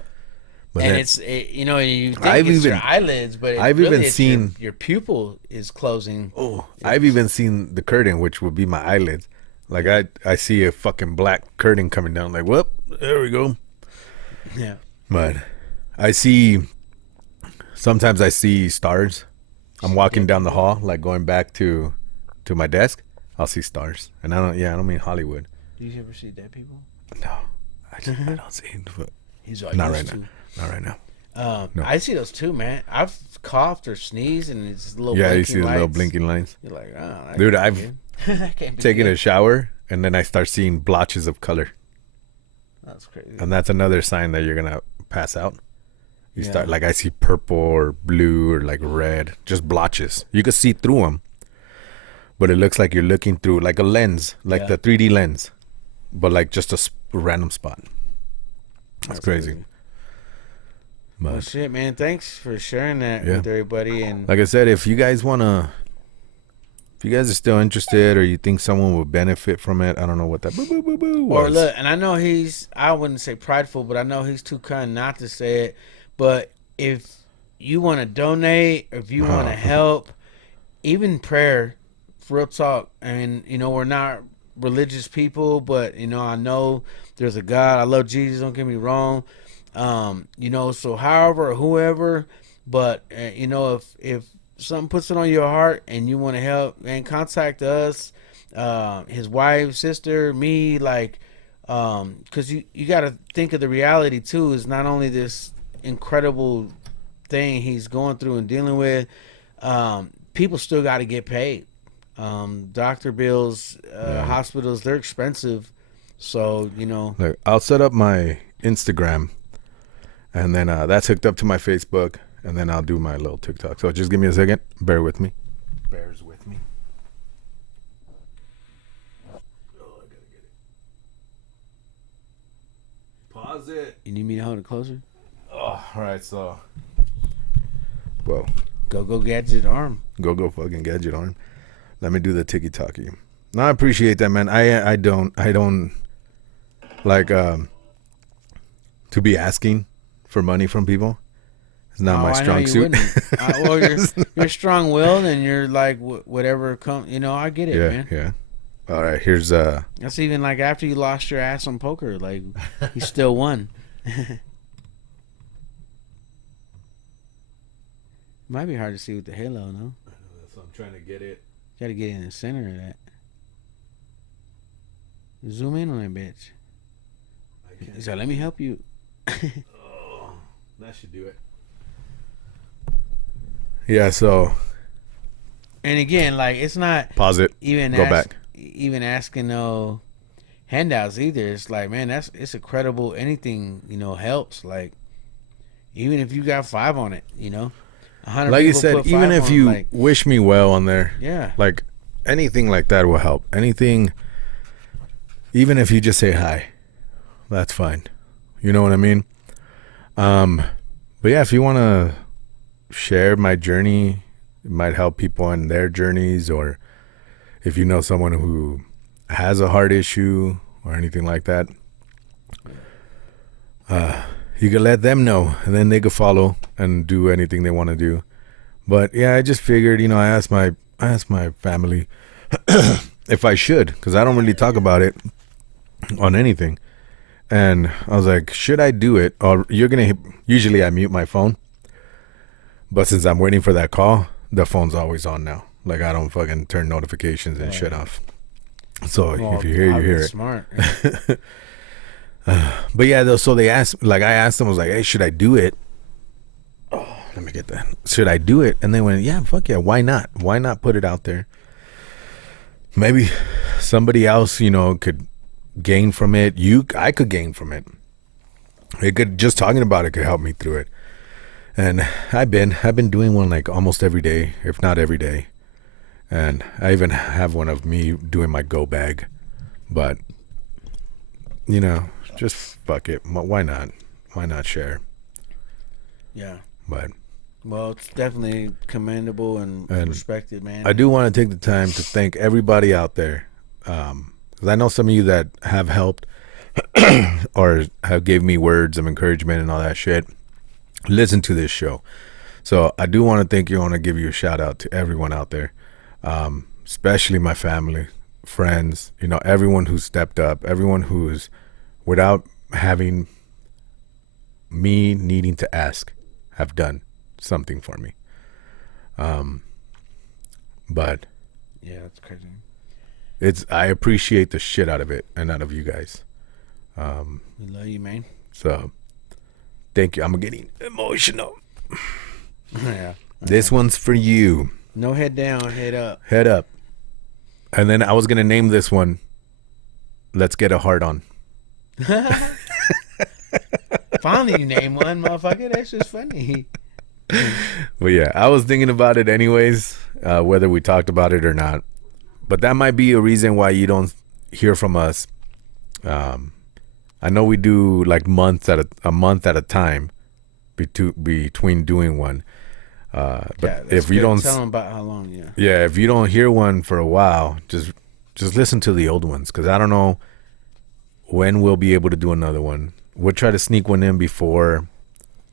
But and you think it's your eyelids, but I've really even seen your pupil is closing. Oh, I've even seen the curtain, which would be my eyelids. Like I see a fucking black curtain coming down. Like, whoop, there we go. Yeah. But sometimes I see stars. I'm walking down the hall, like going back to my desk. I'll see stars, and I don't mean Hollywood. Do you ever see dead people? No, I don't see it. But He's not right now. Not right now. No. I see those too, man. I've coughed or sneezed, and it's little you see the little blinking lines. You're like, oh, dude, I've taken a shower, and then I start seeing blotches of color. That's crazy. And that's another sign that you're gonna pass out. You start like I see purple or blue or like red, just blotches. You can see through them, but it looks like you're looking through like a lens, like the 3D lens, but like just a random spot. That's crazy. But, well, shit, man. Thanks for sharing that with everybody. And like I said, if you guys are still interested or you think someone would benefit from it, I don't know what that was. Or look, and I know I wouldn't say prideful, but I know he's too kind not to say it. But if you want to donate, or if you want to help, even prayer, real talk. I mean, we're not religious people, but you know, I know there's a God. I love Jesus. Don't get me wrong. You know, so however or whoever, but you know, if something puts it on your heart and you want to help, man, contact us. His wife, sister, me, like, because you got to think of the reality too. Is not only this incredible thing he's going through and dealing with, people still got to get paid. Doctor bills, hospitals, they're expensive. So, you know. Look, I'll set up my Instagram, and then that's hooked up to my Facebook, and then I'll do my little TikTok. So just give me a second. Bear with me. Bears with me. Oh, I gotta get it. Pause it. You need me to hold it closer? Oh, all right. So, well, Go gadget arm. go fucking gadget arm. Let me do the tiki talkie. No, I appreciate that, man. I don't like to be asking for money from people. It's not my strong suit. Well, you're strong-willed and you're like whatever come. You know, I get it, man. Yeah. All right, here's That's even like after you lost your ass on poker, like you still won. Might be hard to see with the halo, no? So I'm trying to get it. Got to get in the center of that. Zoom in on that bitch. So let me help you. Oh, that should do it. Yeah, so And again, like it's not pause it. even Go back. even asking no handouts either. It's like, man, it's incredible. Anything, you know, helps. Like even if you got 5 on it, you know. 100 Like you people said, put even 5 if on, you like, wish me well on there, yeah. like anything like that will help. Anything, even if you just say hi, that's fine. You know what I mean? But yeah, if you want to share my journey, it might help people in their journeys, or if you know someone who has a heart issue or anything like that, you could let them know, and then they could follow and do anything they want to do. But yeah, I just figured, you know, I asked my family if I should, because I don't really talk about it on anything. And I was like, should I do it? Or usually I mute my phone, but since I'm waiting for that call, the phone's always on now. Like I don't fucking turn notifications and shit off. So Well, if you hear, you hear it. Smart. But yeah, so they asked, like I asked them, I was like, hey, should I do it? Oh, let me get that. Should I do it? And they went, yeah, fuck yeah. Why not? Why not put it out there? Maybe somebody else, you know, could gain from it. I could gain from it. Just talking about it could help me through it. And I've been doing one like almost every day, if not every day. And I even have one of me doing my go bag. But, you know, just fuck it. Why not? Why not share? Yeah. But Well, it's definitely commendable and respected, man. I do want to take the time to thank everybody out there. 'Cause I know some of you that have helped or have gave me words of encouragement and all that shit. Listen to this show. So I do want to thank you. I want to give you a shout out to everyone out there, especially my family, friends, you know, everyone who stepped up, everyone who's, without having me needing to ask, have done something for me. But yeah, it's crazy. I appreciate the shit out of it and out of you guys. We love you, man. So thank you. I'm getting emotional. Yeah. This one's for you. No head down, head up. Head up. And then I was going to name this one, Let's Get a Heart On. Finally, you name one, motherfucker. That's just funny. But yeah, I was thinking about it anyways, whether we talked about it or not. But that might be a reason why you don't hear from us. I know we do like a month at a time between doing one. But Yeah, if you don't tell them about how long, yeah. Yeah, if you don't hear one for a while, just listen to the old ones, because I don't know when we'll be able to do another one. We'll try to sneak one in before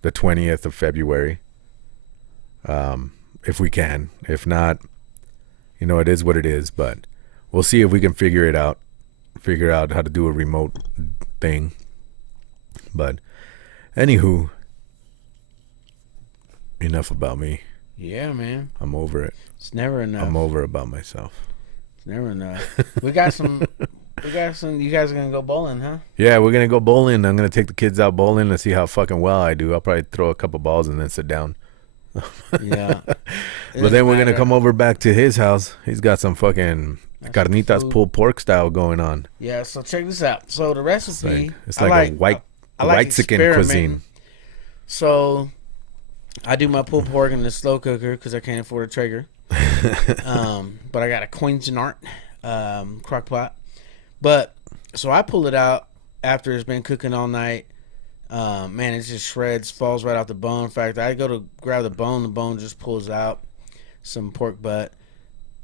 the 20th of February, if we can. If not, you know, it is what it is, but we'll see if we can figure it out. figure out how to do a remote thing. But anywho, enough about me. Yeah, man. I'm over it. It's never enough. I'm over about myself. It's never enough. We got some. You guys are gonna go bowling, huh? Yeah, we're gonna go bowling. I'm gonna take the kids out bowling and see how fucking well I do. I'll probably throw a couple balls and then sit down. Yeah. But then we're gonna come over back to his house. He's got some fucking carnitas food. pulled pork style going on. Yeah. So check this out. So the recipe. It's like a white Mexican experimenting. cuisine. So I do my pulled pork in the slow cooker because I can't afford a Traeger. But I got a Cuisinart crock pot. But so I pull it out after it's been cooking all night. Man, it just shreds, falls right out the bone. In fact, I go to grab the bone just pulls out some pork butt.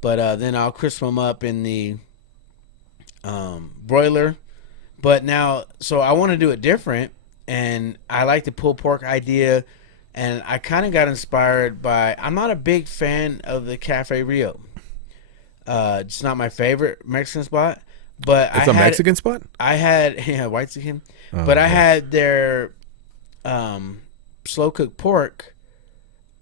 But then I'll crisp them up in the broiler. But now, so I want to do it different, and I like the pulled pork idea. And I kind of got inspired by, I'm not a big fan of the Cafe Rio. It's not my favorite Mexican spot. But It's a Mexican spot? I had, yeah, white chicken. Oh, but I okay. had their slow cooked pork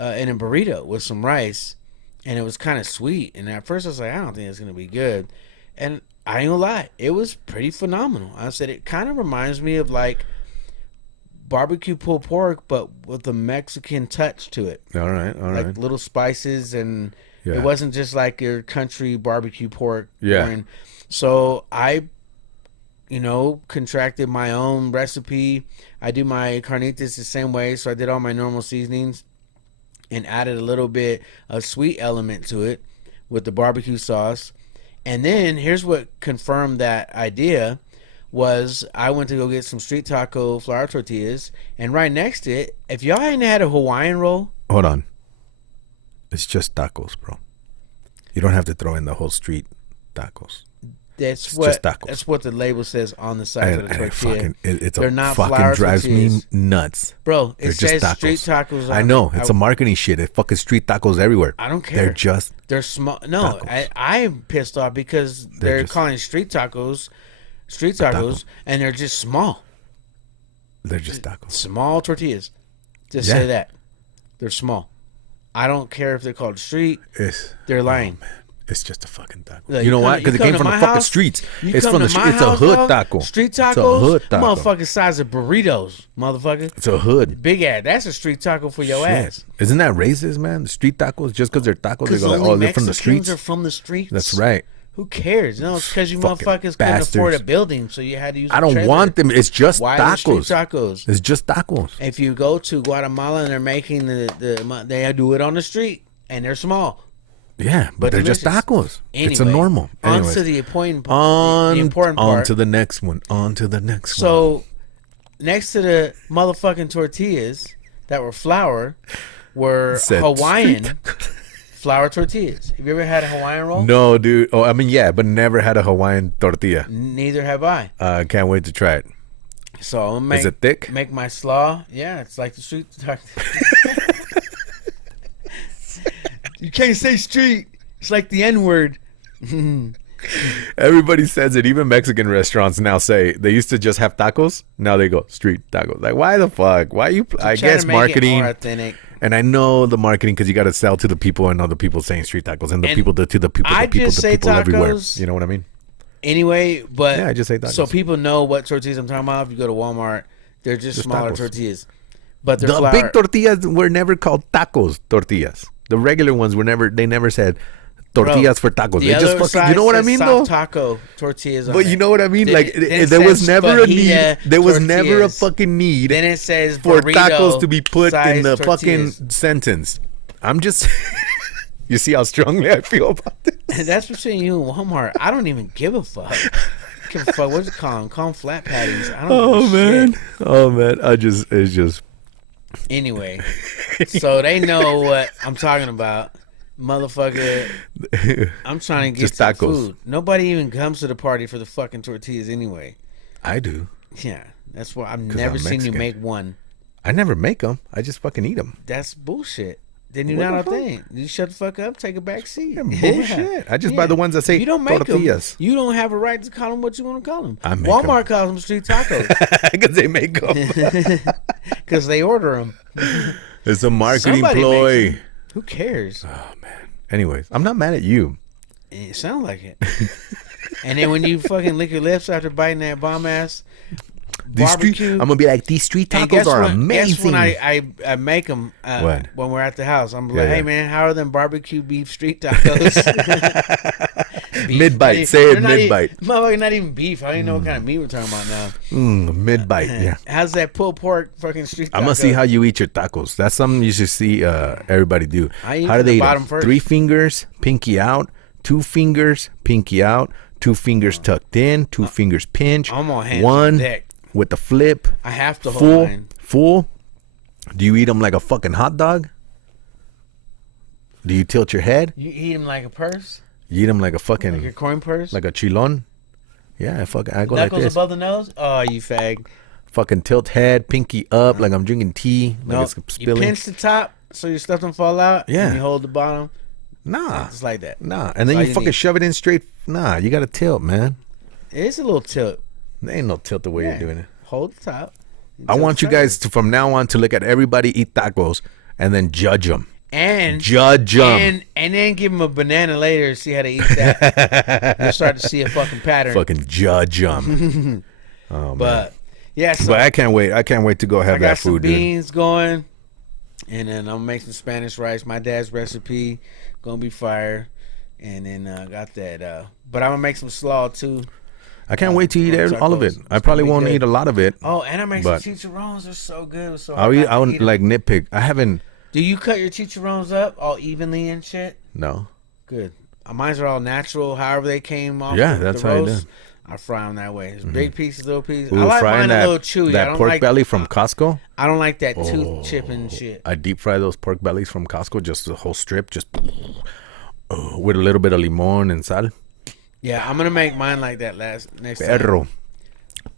in a burrito with some rice. And it was kind of sweet. And at first I was like, I don't think it's going to be good. And I ain't gonna lie, it was pretty phenomenal. I said it kind of reminds me of like barbecue pulled pork, but with a Mexican touch to it. All right. Like little spices, and Yeah. it wasn't just like your country barbecue pork. Yeah. So I, contracted my own recipe. I do my carnitas the same way. So I did all my normal seasonings and added a little bit of sweet element to it with the barbecue sauce. And then here's what confirmed that idea was I went to go get some street taco flour tortillas, and right next to it, if y'all ain't had a Hawaiian roll, Hold on. It's just tacos, bro. You don't have to throw in the whole street tacos. that's just tacos. that's what the label says on the side of the And tortilla. They're not fucking flour drives tortillas. me nuts. Bro, They're it just says tacos. street tacos. I on know. it. It's a marketing shit. It's fucking street tacos everywhere. I don't care. They're just They're small. No, tacos. I'm pissed off because They're they're just- calling street tacos, taco. and they're just small. tacos. Small tortillas. Just Yeah. say that. They're small. I don't care if they're called street. It's They're lying. It's just a fucking taco. Look, you know why? you Because it come came to from the my fucking house, streets. You It's come from the to street. my It's a house, hood dog, taco. Street It's a tacos, hood taco. motherfucking size of burritos, motherfucker. It's a hood. Big ass. That's a street taco for your Shit. ass. Isn't that racist, man? The street tacos, just because they're tacos, they Because go like, only oh, they're from the Mexicans streets. are from the streets. That's right. Who cares? No, it's because you Fucking motherfuckers couldn't afford a bastards. building, so you had to use. I a don't trailer. want them. It's just Why are the street tacos. tacos? It's just tacos. If you go to Guatemala and they're making they do it on the street and they're small. Yeah, but they're just delicious. tacos. It's a Anyway, normal. On Anyways. to the important, on, the important on part. to the next one. On to the next one. So, next to the motherfucking tortillas that were flour were Said Hawaiian street flour tortillas. Have you ever had a Hawaiian roll? No, dude. Oh, I mean, yeah, but never had a Hawaiian tortilla. Neither have I. Can't wait to try it. So I'm gonna make, Is it thick? make my slaw. Yeah, it's like the street. You can't say street. It's like the N word. Everybody says it. Even Mexican restaurants now say they used to just have tacos. Now they go street tacos. Like, why the fuck? Why you? I guess marketing. more authentic. And I know the marketing because you got to sell to the people and other people saying street tacos and the And people to the people, I the people, just the say people everywhere. tacos. You know what I mean? Anyway, but Yeah, I just say tacos. so people know what tortillas I'm talking about. If you go to Walmart, they're just smaller tacos. tortillas, but they're The flour. big tortillas were never called tacos tortillas. The regular ones were never. They never said tortillas for tacos. The They just other fucking. side You know what I says mean, soft though. taco tortillas. On But you it. know what I mean? Then Like it- then it there was says never a need. fajita There was never a tortillas. fucking need Then it says for burrito tacos to be put in size the tortillas. fucking sentence. I'm just. You see how strongly I feel about this? That's between you and Walmart. I don't even give a fuck. Give a fuck. What's it called? Call them flat patties. I don't Oh give a man. shit. Oh man. It's just. Anyway, so they know what I'm talking about. Motherfucker, I'm trying to get Just some tacos. food. Nobody even comes to the party for the fucking tortillas anyway. I do. Yeah, that's why I've 'Cause never I'm seen you Mexican. make one. I never make them. I just fucking eat them. That's bullshit. Then you're What not the fuck? authentic. You shut the fuck up, take a back seat. Bullshit. I just buy the ones that say you don't make tortillas. them. You don't have a right to call them what you want to call them. I make Walmart calls them street tacos Because they make them. because they order them. It's a marketing Somebody ploy. makes 'em. Who cares? Anyways, I'm not mad at you. It sounds like it. And then when you fucking lick your lips after biting that bomb ass These street, barbecue, I'm gonna be like, these street and tacos are Guess amazing. when I make them What? when we're at the house, I'm Yeah, like, yeah. hey man, how are them barbecue beef street tacos? Beef. Mid-bite. Say it They're not mid-bite. Motherfucker, not even beef. I don't even know what kind of meat we're talking about now. Mid-bite, yeah. How's that pulled pork fucking street taco? I'm gonna see how you eat your tacos. That's something you should see everybody do. I eat How from do they the eat bottom 'em? first. 3 fingers, pinky out. 2 fingers, pinky out. 2 fingers tucked in. 2 fingers pinch. I'm on hands One on deck. with the flip. I have to hold Full. mine. Full. Do you eat them like a fucking hot dog? Do you tilt your head? You eat them like a purse, You eat them like a fucking like your coin purse. like a chilon? Yeah, I go Knuckles like this. above the nose. Oh, you fag. Fucking tilt head, pinky up, like I'm drinking tea, like No, it's you spilling. pinch the top so your stuff don't fall out. Yeah. And you hold the bottom. Nah, Just like that. nah, and then all you you fucking need. shove it in straight. Nah, you gotta tilt, man. It's a little tilt. There ain't no tilt the way Yeah. you're doing it. Hold the top. I Tilt want the you top. guys to, from now on, to look at everybody eat tacos and then judge them. and Judge them. and then give them a banana later and see how they eat that. You'll start to see a fucking pattern. Fucking judge them. But yeah, so But I can't wait. I can't wait to go have I got that some food, dude. beans going, and then I'm gonna make some Spanish rice. My dad's recipe gonna be fire, and then got that. But I'm gonna make some slaw too. I can't wait to eat tacos. all of it. It's I probably gonna be won't good. eat a lot of it. Oh, and I make some But- chicharrones. They're so good. So I'll I'm eat. about to I'll eat 'em. like nitpick. I haven't. Do you cut your chicharrones up all evenly and shit? No. Good. Mine's are all natural. However they came off. Yeah, the that's how I roast. do. I fry them that way. It's big pieces, little pieces. Ooh, I like frying mine that, a little chewy. I that don't pork like, belly from Costco. I don't like that tooth chipping shit. I deep fry those pork bellies from Costco, just the whole strip, just with a little bit of limon and sal. Yeah, I'm gonna make mine like that next time. Perro.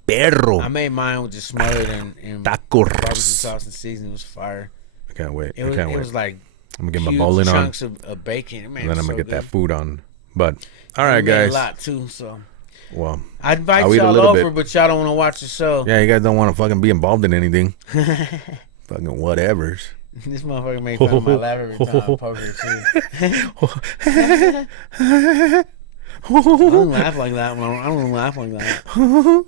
Perro. I made mine with just smothered in Tacos. barbecue sauce and seasoning. It was fire. I can't wait. It was, I can't it wait. was like I'm gonna get my huge bowling on, chunks of bacon. Man, and then I'm so gonna get good. that food on. But all right, We made guys. a lot too. So Well, I invite I'll eat a y'all little over, bit. but y'all don't want to watch the show. yeah, you guys don't want to fucking be involved in anything. Fucking whatevers. This motherfucker make fun of my laugh every time I poker too. I don't laugh like that. I don't laugh like that.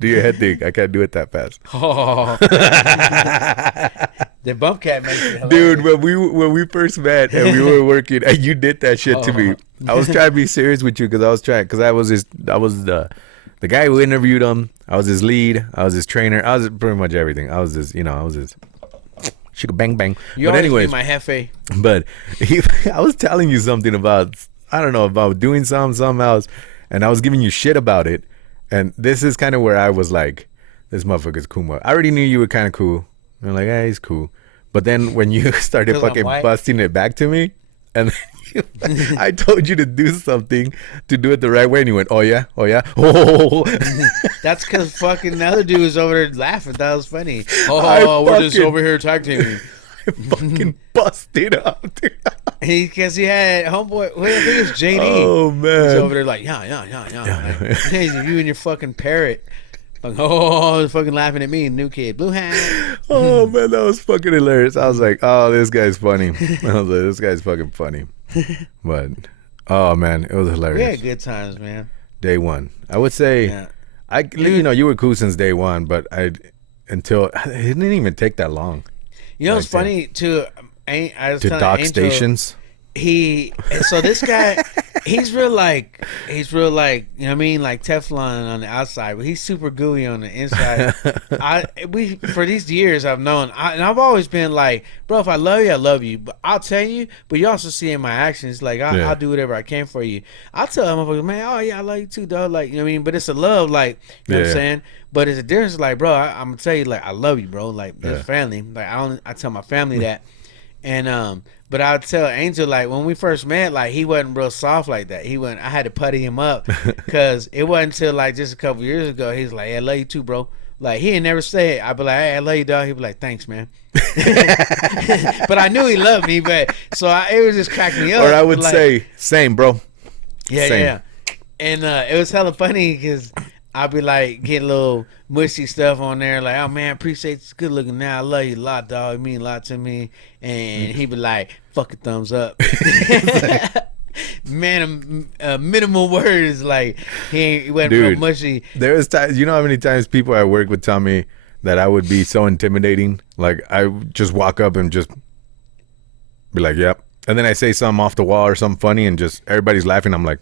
Do your head thing. I can't do it that fast. Oh. The bump cat makes it hilarious. Dude, when we first met and we were working, and you did that shit to me. I was trying to be serious with you because I was the guy who interviewed him. I was his lead. I was his trainer. I was pretty much everything. I was his shika bang bang. You But always anyways, be my jefe. but I was telling you something about, I don't know, about doing something else, and I was giving you shit about it. And this is kind of where I was like, this motherfucker's cool. I already knew you were kind of cool. And I'm like, hey, he's cool. But then when you started 'Cause I'm fucking white? busting it back to me, and I told you to do something to do it the right way, and you went, oh yeah, oh. That's because fucking the other dude was over there laughing. That was funny. I Oh, we're just fucking- over here tag teaming. I fucking busted up, dude. Because he had homeboy. Wait, I think it's JD. Oh He's man. over there like, yeah. Like, hey, you and your fucking parrot. Like, oh, fucking laughing at me, new kid, blue hat. Oh man, that was fucking hilarious. I was like, oh, this guy's funny. I was like, this guy's fucking funny. But oh man, it was We hilarious. had good times, man. Day one, I would say, Yeah. you were cool since day one, but it didn't even take that long You know what's Like, funny too? I was to telling dock Angel, stations. So this guy, he's real like, you know what I mean, like Teflon on the outside, but he's super gooey on the inside. For these years I've known, and I've always been like, bro, if I love you, but I'll tell you. But you also see in my actions, like Yeah. I'll do whatever I can for you. I'll tell him, man, oh yeah, I love you too, dog. Like, you know what I mean? But it's a love, like, you know what I'm Yeah. saying? But it's a difference, like, bro, I'm gonna tell you, like, I love you, bro. Like, that's Yeah. family. Like, I tell my family that. And but I'll tell Angel, like, when we first met, like, he wasn't real soft like that. I had to putty him up because it wasn't until like just a couple years ago he's like, hey, I love you too, bro. Like he ain't never say it. I'd be like, hey, I love you, dog. He'd be like, thanks, man. But I knew he loved me, but so it was just cracking me up. Or I would like, say, same, bro. yeah, same. yeah. And it was hella funny because I'd be like getting little mushy stuff on there, like, oh man, appreciate you, good looking now. I love you a lot, dog. You mean a lot to me. And he'd be like, fuck a thumbs up. Man, minimal words, like he wasn't real Dude, mushy. There was times, you know how many times people at work would tell me that I would be so intimidating? Like I would just walk up and just be like, yep. And then I say something off the wall or something funny and just everybody's laughing. I'm like,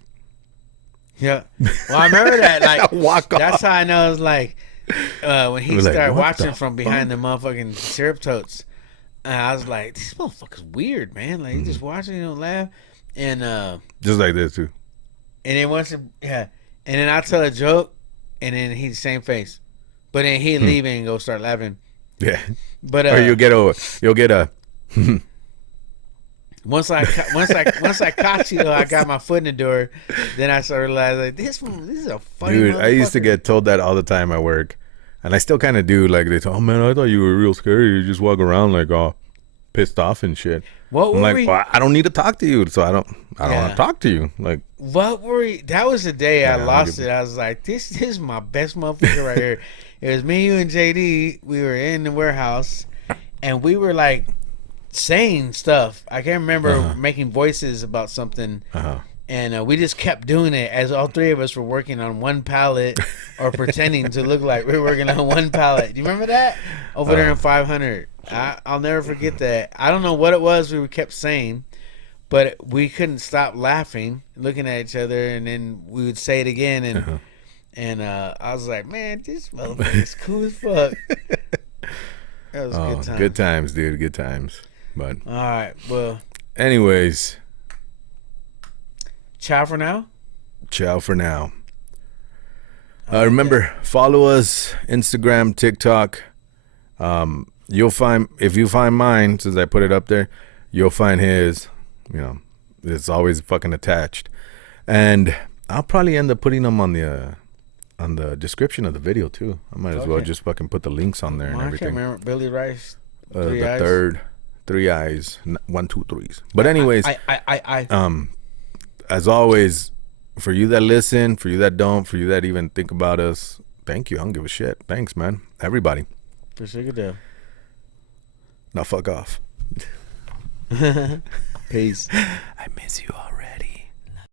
Yeah. Well, I remember that. Like, Walk that's off. how I know it was like when he We're like, started what watching the from behind the motherfucking syrup totes. And I was like, this motherfucker's weird, man. Like, he just watching, you know, laugh. And just like this too. and then once it, yeah, and then I tell a joke, and then he's the same face, but then he'd leave and go start laughing. Yeah. But Or you'll get a once I caught you, though, I got my foot in the door. Then I started realizing, like, this is a funny dude. I used to motherfucker. get told that all the time at work, and I still kind of do. Like they say, oh man, I thought you were real scary. You just walk around like all pissed off and shit. What I'm were like, we? well, I don't need to talk to you, so I don't want Yeah. to talk to you. Like, What were we? That was the day I Yeah, lost I'll it. I was like, this is my best motherfucker right here. It was me, you, and JD. We were in the warehouse, and we were like saying stuff. I can't remember making voices about something. And we just kept doing it as all three of us were working on one pallet or pretending to look like we were working on one pallet. Do you remember that? Over there in 500. I'll never forget that. I don't know what it was we kept saying, but we couldn't stop laughing, looking at each other, and then we would say it again. And I was like, man, this motherfucker is cool as fuck. That was a good time. good times, dude. Good times. But All right. Well, anyways, ciao for now. ciao for now. Remember, follow us Instagram, TikTok. You'll find, if you find mine, since I put it up there, you'll find his. You know, it's always fucking attached, and I'll probably end up putting them on the description of the video too. I might as well Okay. just fucking put the links on there and I can't everything. remember. Billy Rice. The Three eyes. third, 3 eyes, 1, 2, 3s. But anyways, I. as always, for you that listen, for you that don't, for you that even think about us, thank you. I don't give a shit. Thanks, man. Everybody. For sure, deal. Now fuck off. Peace. I miss you already.